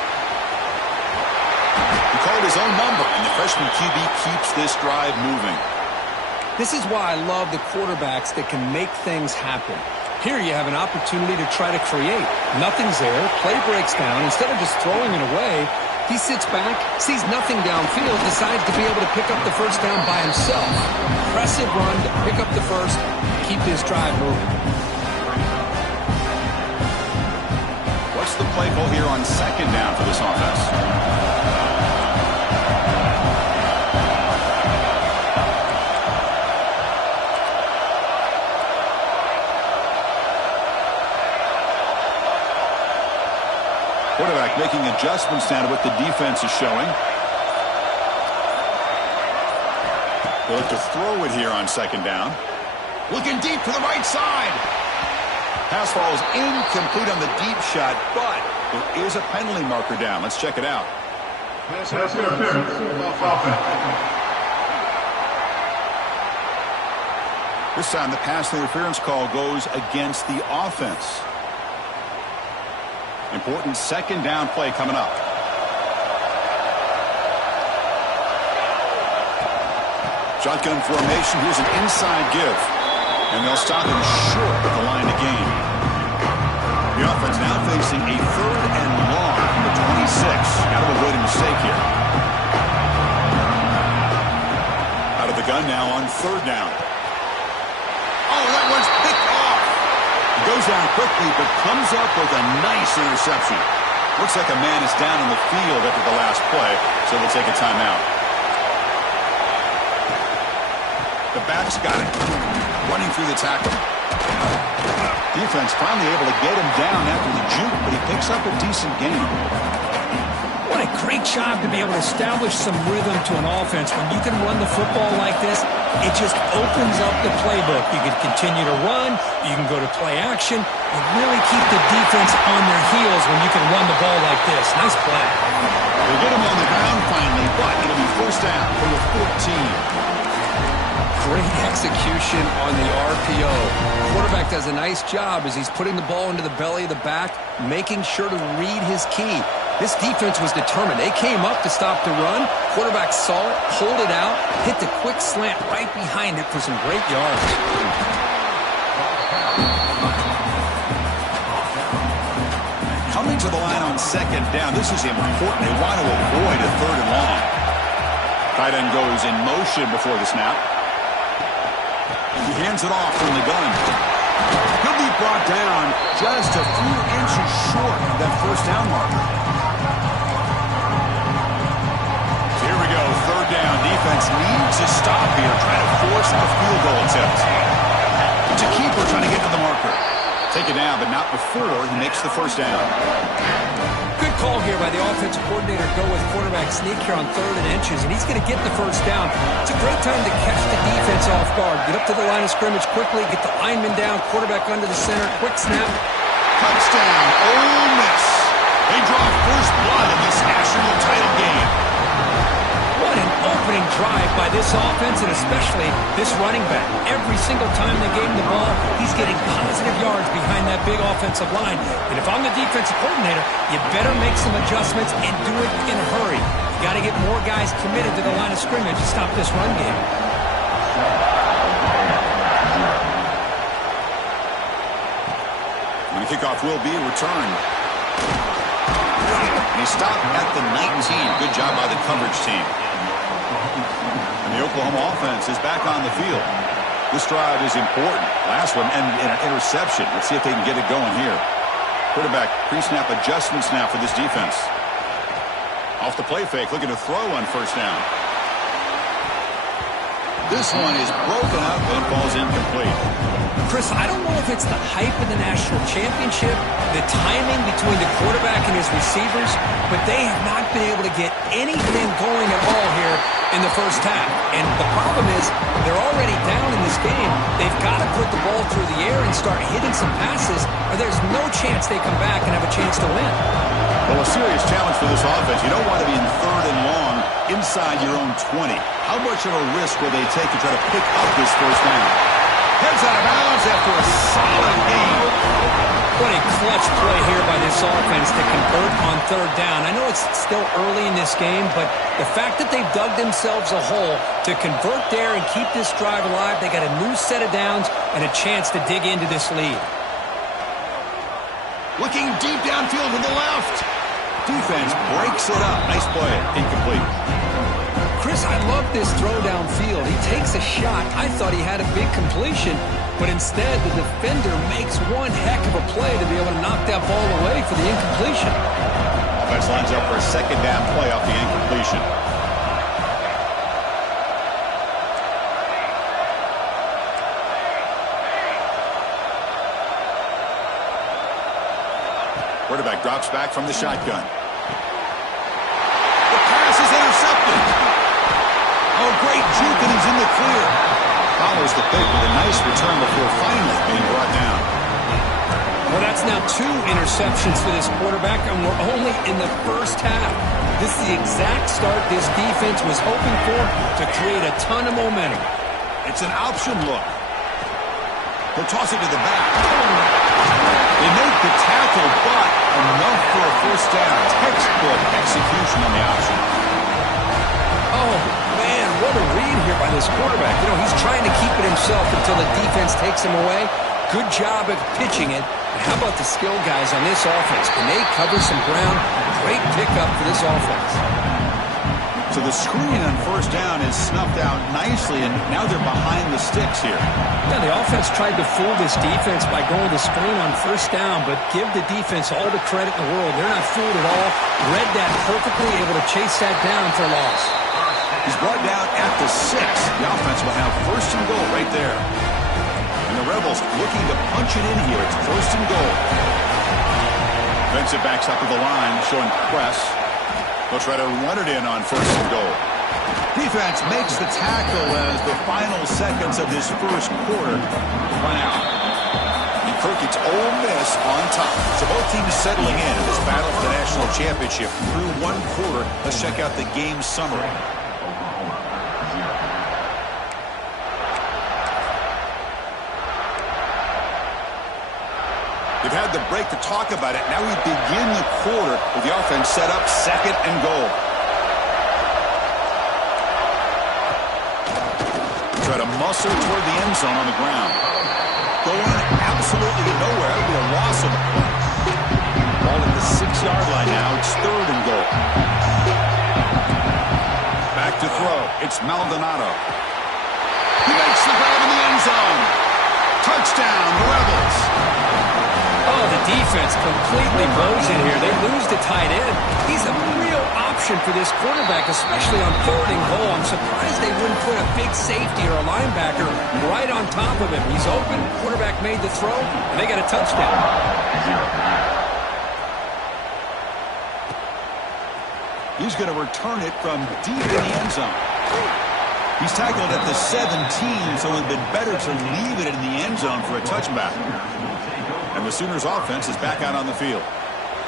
He called his own number, and the freshman QB keeps this drive moving. This is why I love the quarterbacks that can make things happen. Here you have an opportunity to try to create. Nothing's there. Play breaks down. Instead of just throwing it away, he sits back, sees nothing downfield, decides to be able to pick up the first down by himself. Impressive run to pick up the first, keep this drive moving. What's the play call here on second down for this offense? Quarterback making adjustments now to what the defense is showing. They'll look to throw it here on second down. Looking deep to the right side. Pass falls incomplete on the deep shot, but there is a penalty marker down. Let's check it out. Pass interference. This time the pass interference call goes against the offense. Important second down play coming up. Shotgun formation. Here's an inside give. And they'll stop him short at the line of gain. The offense now facing a 3rd and long from the 26. Got to avoid a mistake here. Out of the gun now on 3rd down. Oh, that one's picked off. He goes down quickly, but comes up with a nice interception. Looks like a man is down on the field after the last play, so they'll take a timeout. The back's got it. Running through the tackle. Defense finally able to get him down after the juke, but he picks up a decent gain. What a great job to be able to establish some rhythm to an offense. When you can run the football like this, it just opens up the playbook. You can continue to run. You can go to play action. And really keep the defense on their heels when you can run the ball like this. Nice play. They get him on the ground finally, but it'll be first down for the 14. Great execution on the RPO. Quarterback does a nice job as he's putting the ball into the belly of the back, making sure to read his key. This defense was determined. They came up to stop the run. Quarterback saw it, pulled it out, hit the quick slant right behind it for some great yards. Coming to the line on second down. This is important. They want to avoid a 3rd and long. Tight end goes in motion before the snap. He hands it off from the gun. He'll be brought down just a few inches short of that first down marker. So here we go, 3rd down. Defense needs a stop here, trying to force the field goal attempt. It's a keeper trying to get to the marker. Take it down, but not before he makes the first down. Good call here by the offensive coordinator. Go with quarterback sneak here on 3rd and inches, and he's going to get the first down. It's a great time to catch the defense off guard. Get up to the line of scrimmage quickly, get the lineman down, quarterback under the center, quick snap. Touchdown, Ole Miss. They draw first blood in this national title game. What an opening drive by this offense, and especially this running back. Every single time they gave him the ball, he's getting positive yards behind that big offensive line. And if I'm the defensive coordinator, you better make some adjustments and do it in a hurry. You got to get more guys committed to the line of scrimmage to stop this run game. And the kickoff will be returned. And he stopped at the 19. Good job by the coverage team. And the Oklahoma offense is back on the field. This drive is important. Last one and an interception. Let's see if they can get it going here. Quarterback pre-snap adjustments now for this defense. Off the play fake, looking to throw on first down. This one is broken up and falls incomplete. Chris, I don't know if it's the hype of the national championship, the timing between the quarterback and his receivers, but they have not been able to get anything going at all here in the first half. And the problem is they're already down in this game. They've got to put the ball through the air and start hitting some passes, or there's no chance they come back and have a chance to win. Well, a serious challenge for this offense. You don't want to be in 3rd and long inside your own 20. How much of a risk will they take to try to pick up this first down? Heads out of bounds after a solid gain. What a clutch play here by this offense to convert on third down. I know it's still early in this game, but the fact that they've dug themselves a hole to convert there and keep this drive alive, they got a new set of downs and a chance to dig into this lead. Looking deep downfield to the left. Defense breaks it up. Nice play. Incomplete. Chris, I love this throw downfield. He takes a shot. I thought he had a big completion, but instead the defender makes one heck of a play to be able to knock that ball away for the incompletion. Offense lines up for a second down play off the incompletion. Quarterback drops back from the shotgun. The pass is intercepted. Oh, great juke, and he's in the clear. Follows the pick with a nice return before finally being brought down. Well, that's now 2 interceptions for this quarterback, and we're only in the first half. This is the exact start this defense was hoping for to create a ton of momentum. It's an option look. He'll toss it to the back. They make the tackle, but enough for a first down. Textbook execution on the option. Oh, man, what a read here by this quarterback. You know, he's trying to keep it himself until the defense takes him away. Good job at pitching it. And how about the skill guys on this offense? Can they cover some ground? Great pickup for this offense. So the screen on first down is snuffed out nicely, and now they're behind the sticks here. Yeah, the offense tried to fool this defense by going to screen on first down, but give the defense all the credit in the world. They're not fooled at all. Read that perfectly, able to chase that down for a loss. He's brought down at the 6. The offense will have first and goal right there. And the Rebels looking to punch it in here. It's first and goal. Defensive backs up to the line, showing press. They'll try to run it in on first and goal. Defense makes the tackle as the final seconds of this first quarter run out. And Kirk gets Ole Miss on top. So both teams settling in this battle for the national championship through one quarter. Let's check out the game summary. They've had the break to talk about it. Now we begin the quarter with the offense set up second and goal. Try to muscle toward the end zone on the ground. Going absolutely to nowhere. That would be a loss of the play. Ball at the 6-yard line now. It's third and goal. Back to throw. It's Maldonado. He makes the grab in the end zone. Touchdown, the Rebels. Oh, the defense completely blows it here. They lose the tight end. He's a real option for this quarterback, especially on third and goal. I'm surprised they wouldn't put a big safety or a linebacker right on top of him. He's open, quarterback made the throw, and they got a touchdown. He's going to return it from deep in the end zone. He's tackled at the 17, so it would have been better to leave it in the end zone for a touchback. And the Sooners offense is back out on the field.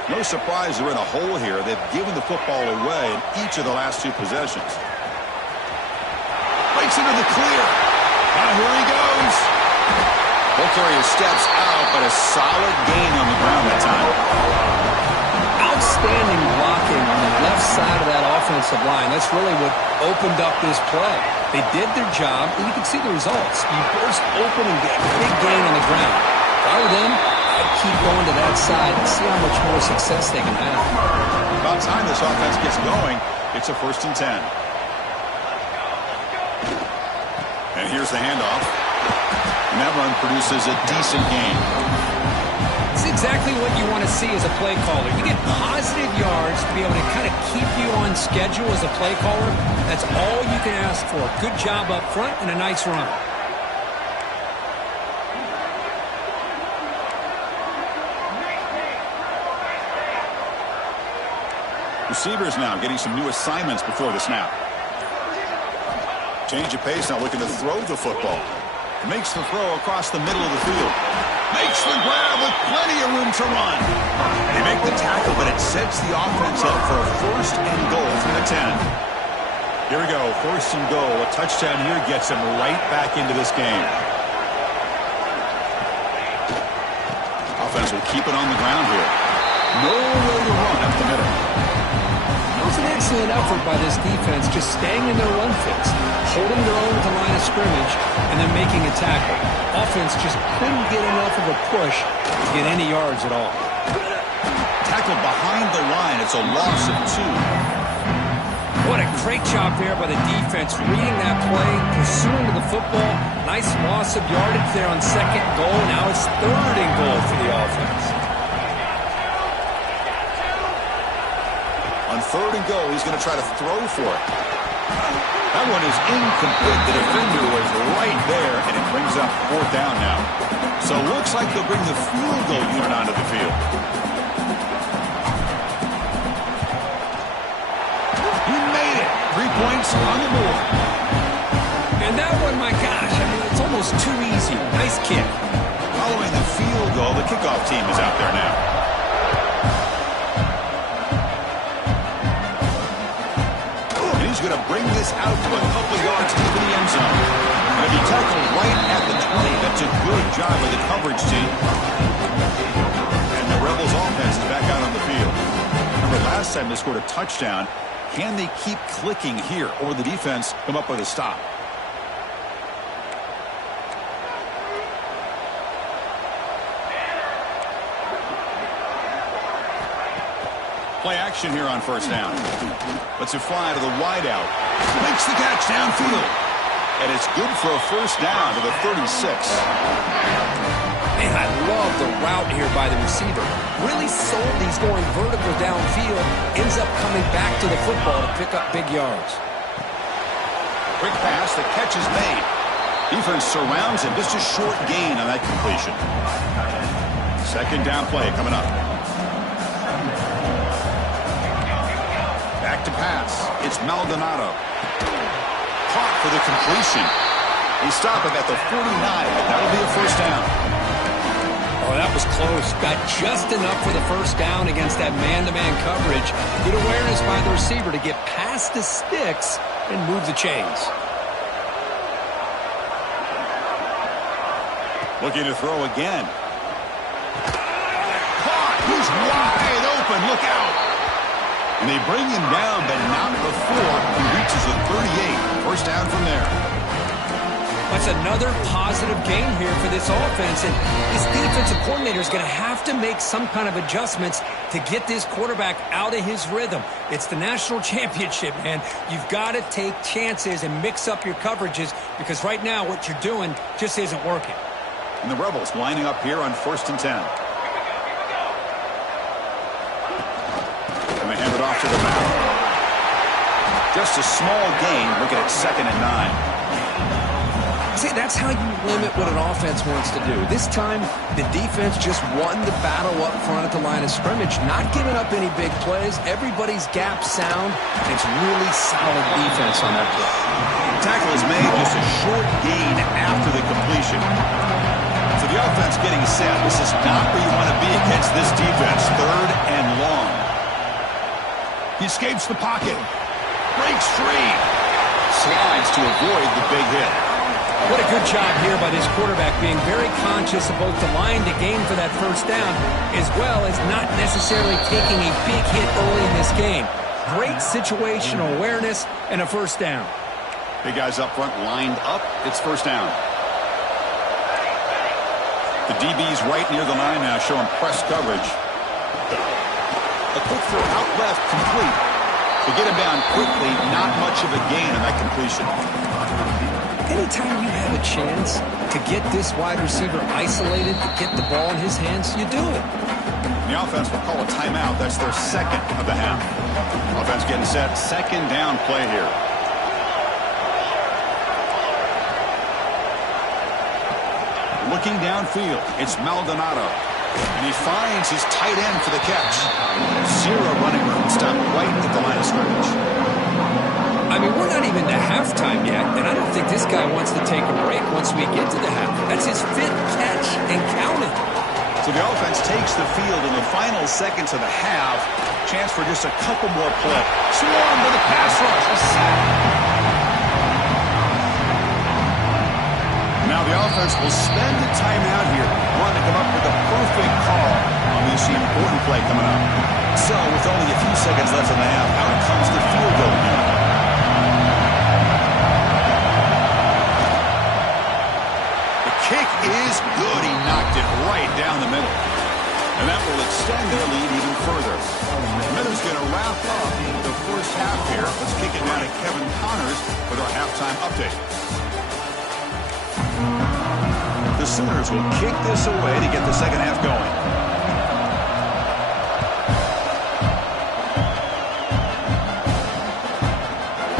No surprise they're in a hole here. They've given the football away in each of the last 2 possessions. Breaks into the clear. Now here he goes. Booker steps out, but a solid gain on the ground that time. Outstanding blocking on the left side of that offensive line. That's really what opened up this play. They did their job, and you can see the results. You burst open and get a big gain on the ground. If I were them, I'd keep going to that side and see how much more success they can have. About time this offense gets going, it's a first and 10. And here's the handoff. And that run produces a decent gain. It's exactly what you want to see as a play caller. You get positive yards to be able to kind of keep you on schedule as a play caller. That's all you can ask for. Good job up front and a nice run. Receivers now getting some new assignments before the snap. Change of pace, now looking to throw the football. Makes the throw across the middle of the field. Makes the grab with plenty of room to run. They make the tackle, but it sets the offense up for a first and goal from the 10. Here we go, first and goal. A touchdown here gets them right back into this game. offense will keep it on the ground here. Nowhere to run up the middle. That was an excellent effort by this defense, just staying in their run fits, holding their own at the line of scrimmage, and then making a tackle. Offense just couldn't get enough of a push to get any yards at all. Tackled behind the line. It's a loss of 2. What a great job there by the defense, reading that play, pursuing to the football. Nice loss of yardage there on second goal. Now it's 3rd and goal for the offense. On 3rd and goal, he's going to try to throw for it. That one is incomplete. The defender was right there, and it brings up 4th down now. So it looks like they'll bring the field goal unit onto the field. He made it. 3 points on the board. And that one, my gosh, I mean, it's almost too easy. Nice kick. Following the field goal, the kickoff team is out there now. And he's going to bring this out to a couple yards into the end zone. Going to be tackled right at the 20. That's a good job by the coverage team. And the Rebels offense is back out on the field. Remember, last time they scored a touchdown. Can they keep clicking here, or the defense come up with a stop? Play action here on 1st down. Lets it fly to the wideout. Makes the catch downfield. And it's good for a 1st down to the 36. Man, I love the route here by the receiver. Really sold he's going vertical downfield. Ends up coming back to the football to pick up big yards. Quick pass. The catch is made. Defense surrounds him. Just a short gain on that completion. 2nd down play coming up. Back to pass. It's Maldonado. Caught for the completion. He stopped him at the 49, but that'll be a 1st down. Oh, that was close. Got just enough for the 1st down against that man-to-man coverage. Good awareness by the receiver to get past the sticks and move the chains. Looking to throw again. Caught. He's wide open. Look out. And they bring him down, but not before he reaches the 38. 1st down from there. That's another positive gain here for this offense, and this defensive coordinator is going to have to make some kind of adjustments to get this quarterback out of his rhythm. It's the national championship, man. You've got to take chances and mix up your coverages, because right now what you're doing just isn't working. And the Rebels lining up here on 1st and 10. And they hand it off to the back. Just a small gain. Look at it, 2nd and 9. See, that's how you limit what an offense wants to do. This time, the defense just won the battle up front at the line of scrimmage, not giving up any big plays. Everybody's gap sound. It's really solid defense on that play. Tackle is made, just a short gain after the completion. So the offense getting set. This is not where you want to be against this defense. 3rd and long. He escapes the pocket. Breaks free. Slides to avoid the big hit. What a good job here by this quarterback, being very conscious of both the line to gain for that 1st down, as well as not necessarily taking a big hit early in this game. Great situational awareness and a 1st down. Big guys up front lined up. It's 1st down. The DB's right near the line now, showing press coverage. A quick throw out left, complete. To get him down quickly, not much of a gain on that completion. Anytime you have a chance to get this wide receiver isolated, to get the ball in his hands, you do it. The offense will call a timeout. That's their 2nd of the half. Offense getting set. 2nd down play here. Looking downfield, it's Maldonado. And he finds his tight end for the catch. 0 running room. Stop right at the line of scrimmage. I mean, we're not even to halftime yet, and I don't think this guy wants to take a break once we get to the half. That's his 5th catch and counting. So the offense takes the field in the final seconds of the half. Chance for just a couple more plays. Swarm with a pass rush. A sack. Now the offense will spend a timeout here. Want to come up with the perfect call on this important play coming up. So, with only a few seconds left in the half, out comes the field goal unit. The kick is good. He knocked it right down the middle. And that will extend their lead even further. The Miners going to wrap up the first half here. Let's kick it down to Kevin Connors with our halftime update. The Sooners will kick this away to get the second half going.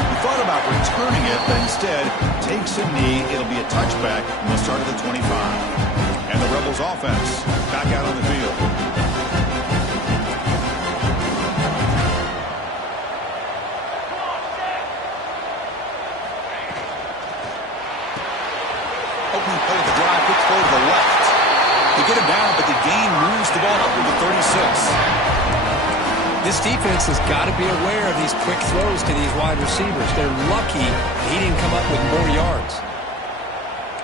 He thought about returning it, but instead takes a knee. It'll be a touchback, and they'll start at the 25. And the Rebels offense back out on the field. Opening play of the drive, quick throw to the left. They get him down, but the gain moves the ball up to the 36. This defense has got to be aware of these quick throws to these wide receivers. They're lucky he didn't come up with more yards.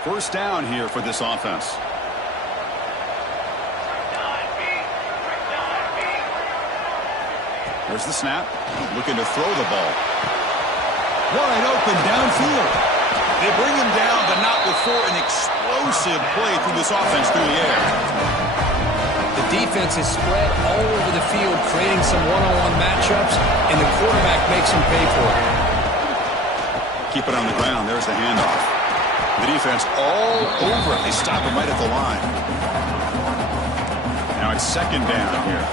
First down here for this offense. There's the snap. Looking to throw the ball. Wide open downfield. They bring him down, but not before an explosive play through this offense through the air. The defense is spread all over the field, creating some one-on-one matchups, and the quarterback makes him pay for it. Keep it on the ground. There's the handoff. The defense all over it. They stop him right at the line. Now it's second down here.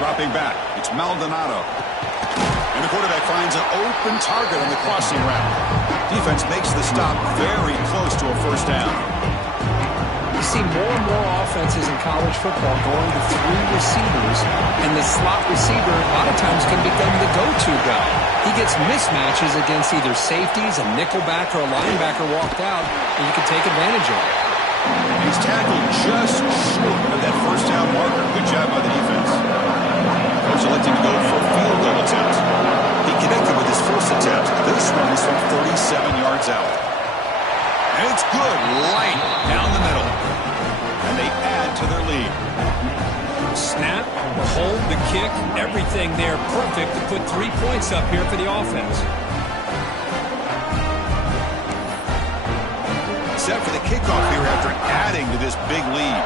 Dropping back. It's Maldonado. And the quarterback finds an open target on the crossing route. Defense makes the stop very close to a first down. You see more and more offenses in college football going to three receivers, and the slot receiver a lot of times can become the go-to guy. He gets mismatches against either safeties, a nickelback, or a linebacker walked out, and you can take advantage of it. He's tackled just short of that first down marker. Good job by the defense. Coach electing to go for a field goal attempt. He connected with his first attempt. This one is from 37 yards out. And it's good. Light down the middle. And they add to their lead. Snap, the hold, the kick, everything there perfect to put 3 points up here for the offense. Set for the kickoff here after adding to this big lead.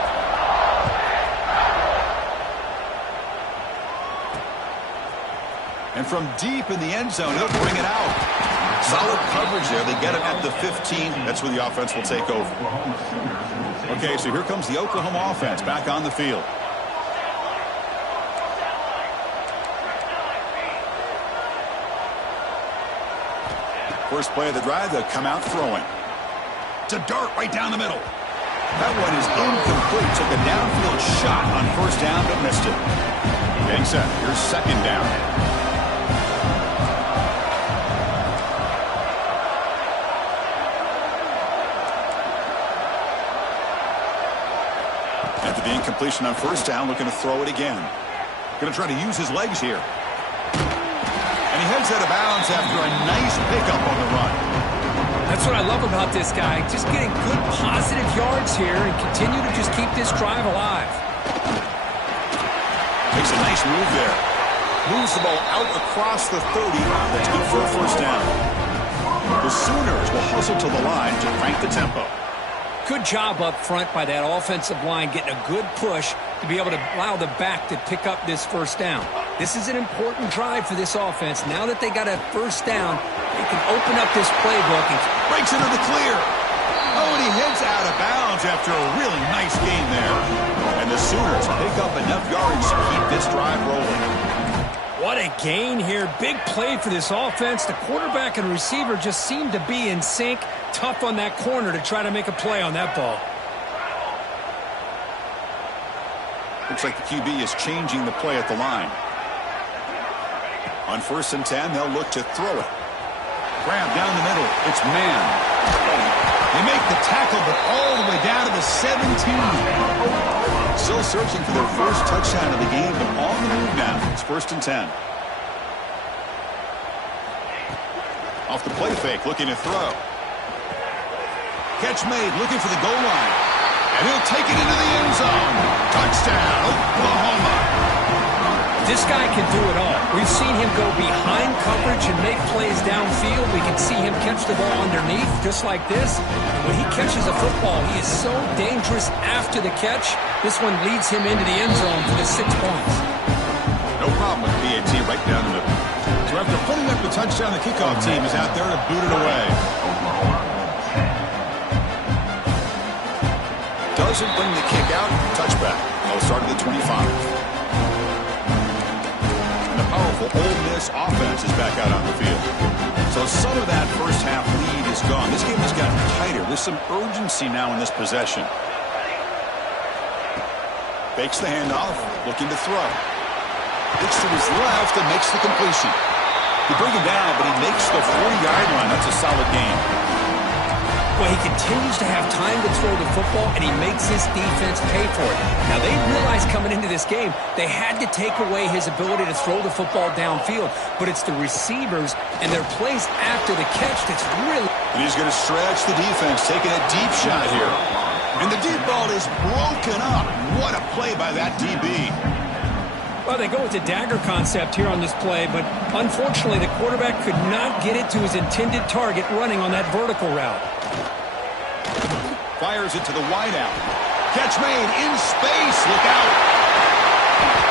And from deep in the end zone, he'll bring it out. Solid coverage there. They get it at the 15. That's where the offense will take over. Okay, so here comes the Oklahoma offense back on the field. First play of the drive, they'll come out throwing. It's a dart right down the middle. That one is incomplete. Took a downfield shot on first down, but missed it. Getting set. Here's second down. After the incompletion on first down, looking to throw it again. Going to try to use his legs here. And he heads out of bounds after a nice pickup on the run. That's what I love about this guy. Just getting good positive yards here and continue to just keep this drive alive. Makes a nice move there. Moves the ball out across the 30. That's good for a first down. The Sooners will hustle to the line to crank the tempo. Good job up front by that offensive line, getting a good push to be able to allow the back to pick up this first down. This is an important drive for this offense. Now that they got a first down, they can open up this playbook and breaks into the clear. Oh, and he heads out of bounds after a really nice game there. And the Sooners pick up enough yards to keep this drive rolling. What a gain here. Big play for this offense. The quarterback and receiver just seem to be in sync. Tough on that corner to try to make a play on that ball. Looks like the QB is changing the play at the line. On 1st and 10, they'll look to throw it. Grab down the middle. It's man. They make the tackle, but all the way down to the 17. Still searching for their first touchdown of the game, but on the move now. It's 1st and 10. Off the play fake, looking to throw. Catch made, looking for the goal line. And he'll take it into the end zone. Touchdown, Oklahoma. This guy can do it all. We've seen him go behind coverage and make plays downfield. We can see him catch the ball underneath, just like this. And when he catches a football, he is so dangerous after the catch. This one leads him into the end zone for the 6 points. No problem with PAT right down the middle. So after putting up the touchdown, the kickoff team is out there to boot it away. Doesn't bring the kick out. Touchback. They'll start at the 25. Powerful Ole Miss offense is back out on the field. So some of that first half lead is gone. This game has gotten tighter. There's some urgency now in this possession. Fakes the handoff, looking to throw. Looks to his left and makes the completion. He bring him down, but he makes the 40-yard line. That's a solid gain. Well, he continues to have time to throw the football, and he makes his defense pay for it. Now, they realized coming into this game, they had to take away his ability to throw the football downfield. But it's the receivers and their plays after the catch that's really... And he's going to stretch the defense, taking a deep shot here. And the deep ball is broken up. What a play by that DB. Well, they go with the dagger concept here on this play, but unfortunately, the quarterback could not get it to his intended target running on that vertical route. Fires it to the wideout. Catch made in space. Look out.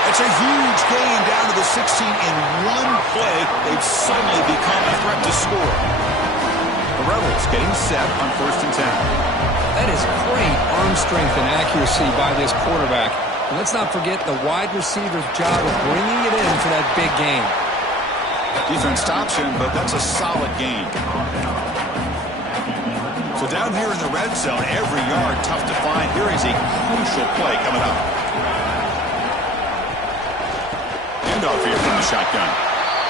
It's a huge gain down to the 16 in one play. They've suddenly become a threat to score. The Rebels getting set on 1st and 10. That is great arm strength and accuracy by this quarterback. And let's not forget the wide receiver's job of bringing it in for that big gain. Defense stops him, but that's a solid gain. So down here in the red zone, every yard tough to find. Here is a crucial play coming up. Handoff here from the shotgun.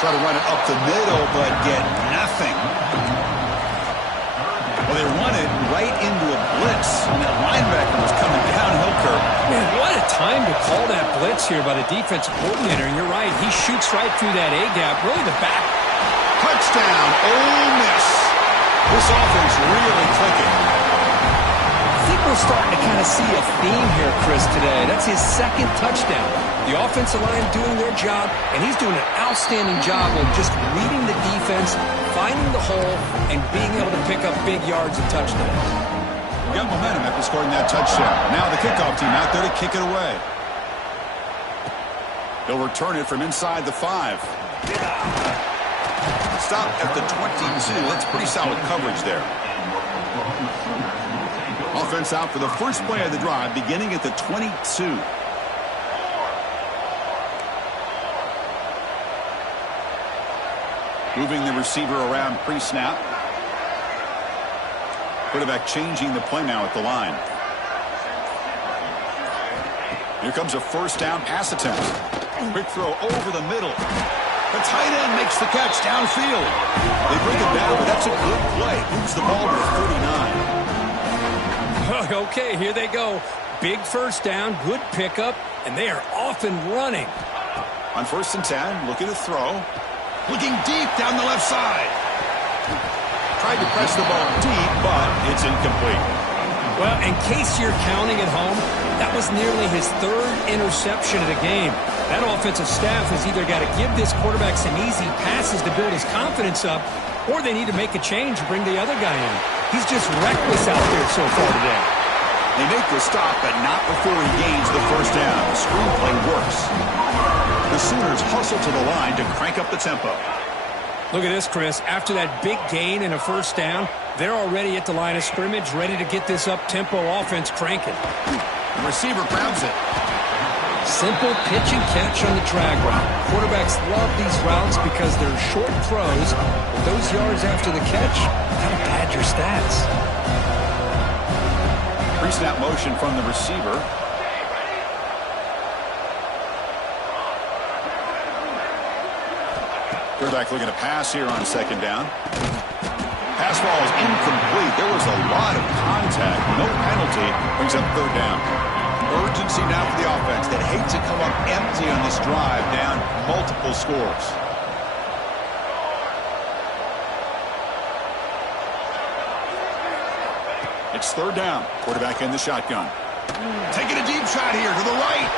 Try to run it up the middle, but get nothing. Well, they run it right into a blitz, and that linebacker was coming downhill curve. Man, what a time to call that blitz here by the defensive coordinator. And you're right, he shoots right through that A-gap, really the back. Touchdown, Ole Miss. This offense really clicking. I think we're starting to kind of see a theme here, Chris, today. That's his second touchdown. The offensive line doing their job, and he's doing an outstanding job of just reading the defense, finding the hole, and being able to pick up big yards and touchdowns. We got momentum after scoring that touchdown. Now the kickoff team out there to kick it away. They'll return it from inside the 5. Stop at the 22. That's pretty solid coverage there. Offense out for the first play of the drive, beginning at the 22. Moving the receiver around pre-snap. Quarterback changing the play now at the line. Here comes a first down pass attempt. Quick throw over the middle. The tight end makes the catch downfield. They bring it down, but that's a good play. Moves the ball to the 39. Okay, here they go. Big first down, good pickup, and they are off and running. On 1st and 10, looking to throw. Looking deep down the left side. Tried to press the ball deep, but it's incomplete. Well, in case you're counting at home, that was nearly his 3rd interception of the game. That offensive staff has either got to give this quarterback some easy passes to build his confidence up, or they need to make a change and bring the other guy in. He's just reckless out there so far today. They make the stop, but not before he gains the first down. The screenplay works. The Sooners hustle to the line to crank up the tempo. Look at this, Chris. After that big gain and a first down, they're already at the line of scrimmage, ready to get this up-tempo offense cranking. The receiver grabs it. Simple pitch and catch on the drag route. Quarterbacks love these routes because they're short throws. But those yards after the catch, that'll pad your stats. Pre-snap motion from the receiver. Quarterback looking to pass here on 2nd down. Pass ball is incomplete. There was a lot of contact. No penalty. Brings up 3rd down. Urgency now for the offense that hate to come up empty on this drive, down multiple scores. It's third down. Quarterback in the shotgun. Taking a deep shot here to the right.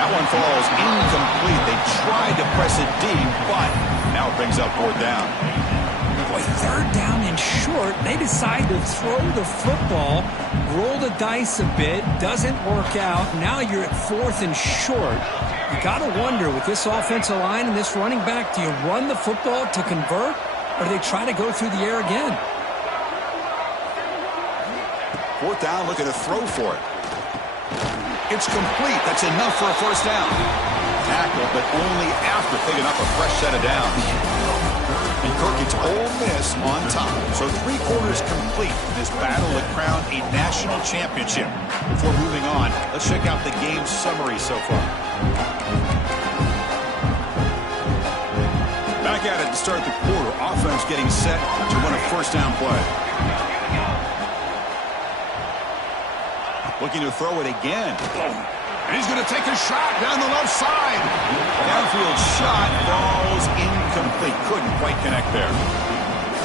That one falls incomplete. They tried to press it deep, but now it brings up fourth down. Boy, third down and short. They decide to throw the football, roll the dice a bit, doesn't work out. Now you're at fourth and short. You got to wonder, with this offensive line and this running back, do you run the football to convert, or do they try to go through the air again? Fourth down, looking to throw for it. It's complete. That's enough for a first down. Tackle, but only after picking up a fresh set of downs. And Kirk gets Ole Miss on top. So 3 quarters complete in this battle to crown a national championship. Before moving on, let's check out the game summary so far. Back at it to start the quarter. Offense getting set to win a first down play. Looking to throw it again. And he's going to take a shot down the left side. Downfield shot falls incomplete. Couldn't quite connect there.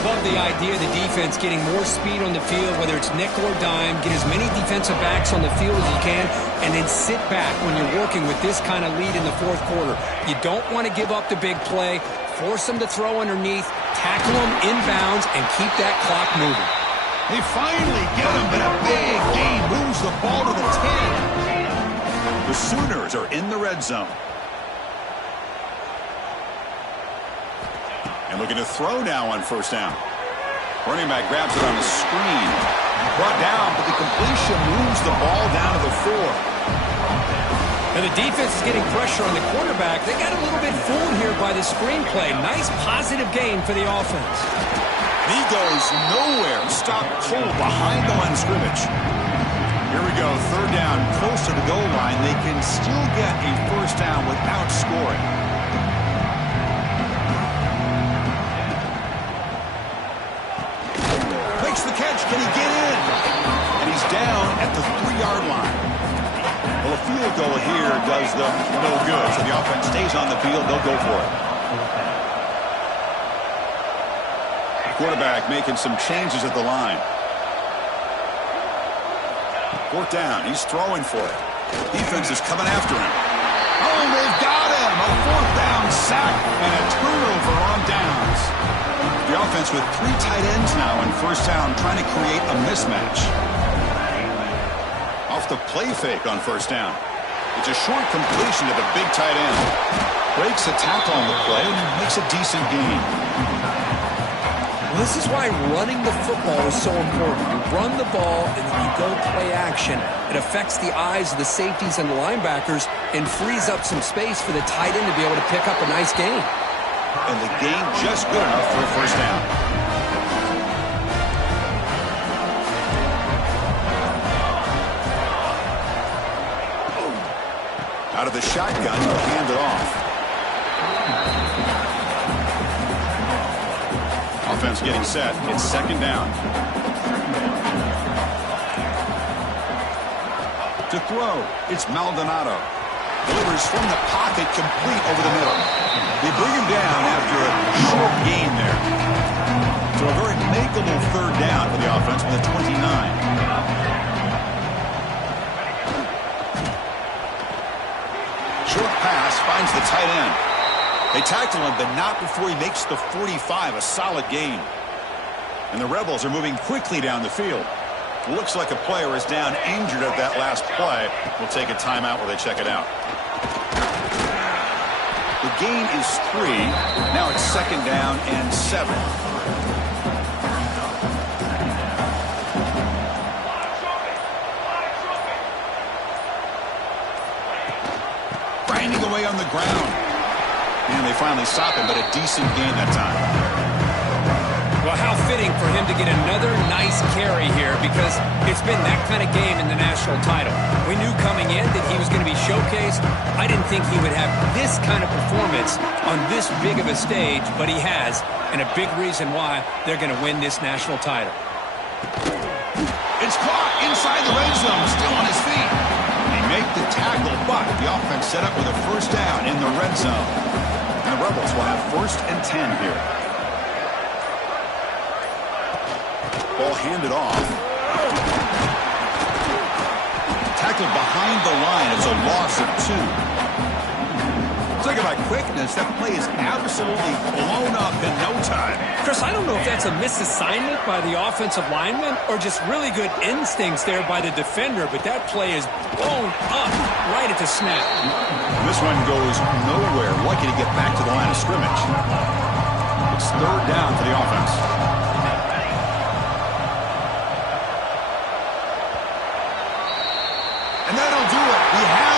Love the idea of the defense getting more speed on the field, whether it's nickel or dime. Get as many defensive backs on the field as you can, and then sit back when you're working with this kind of lead in the fourth quarter. You don't want to give up the big play. Force them to throw underneath, tackle them inbounds, and keep that clock moving. They finally get him, but a big gain moves the ball to the 10. The Sooners are in the red zone. And looking to throw now on first down. Running back grabs it on the screen. Brought down, but the completion moves the ball down to the 4. And the defense is getting pressure on the quarterback. They got a little bit fooled here by the screenplay. Nice positive gain for the offense. He goes nowhere. Stopped cold behind the line of scrimmage. Here we go. Third down, close to the goal line. They can still get a first down without scoring. Makes the catch. Can he get in? And he's down at the 3-yard line. Well, a field goal here does them no good. So the offense stays on the field. They'll go for it. Quarterback making some changes at the line. Fourth down. He's throwing for it. Defense is coming after him. Oh, they've got him. A fourth down sack and a turnover on downs. The offense with 3 tight ends now in first down, trying to create a mismatch. Off the play fake on first down. It's a short completion to the big tight end. Breaks a tackle on the play and makes a decent gain. This is why running the football is so important. You run the ball, and then you go play action. It affects the eyes of the safeties and the linebackers and frees up some space for the tight end to be able to pick up a nice gain. And the gain just good enough for a first down. Out of the shotgun, he'll hand it off. Offense getting set. It's second down. To throw, it's Maldonado. Delivers from the pocket, complete over the middle. They bring him down after a short gain there. So a very makeable third down for the offense with a 29. Short pass finds the tight end. They tackle him, but not before he makes the 45, a solid gain. And the Rebels are moving quickly down the field. Looks like a player is down injured at that last play. We'll take a timeout while they check it out. The gain is 3. Now it's second down and 7. Grinding away on the ground. And they finally stop him, but a decent gain that time. Well, how fitting for him to get another nice carry here, because it's been that kind of game in the national title. We knew coming in that he was going to be showcased. I didn't think he would have this kind of performance on this big of a stage, but he has, and a big reason why they're going to win this national title. It's caught inside the red zone, still on his feet. They make the tackle, but the offense set up with a first down in the red zone. And the Rebels will have first and 10 here. Ball handed off. Tackled behind the line. It's a loss of 2. Talk about quickness. That play is absolutely blown up in no time. Chris, I don't know if that's a misassignment by the offensive lineman or just really good instincts there by the defender, but that play is blown up right at the snap. This one goes nowhere. Lucky to get back to the line of scrimmage. It's 3rd down for the offense. And that'll do it. We have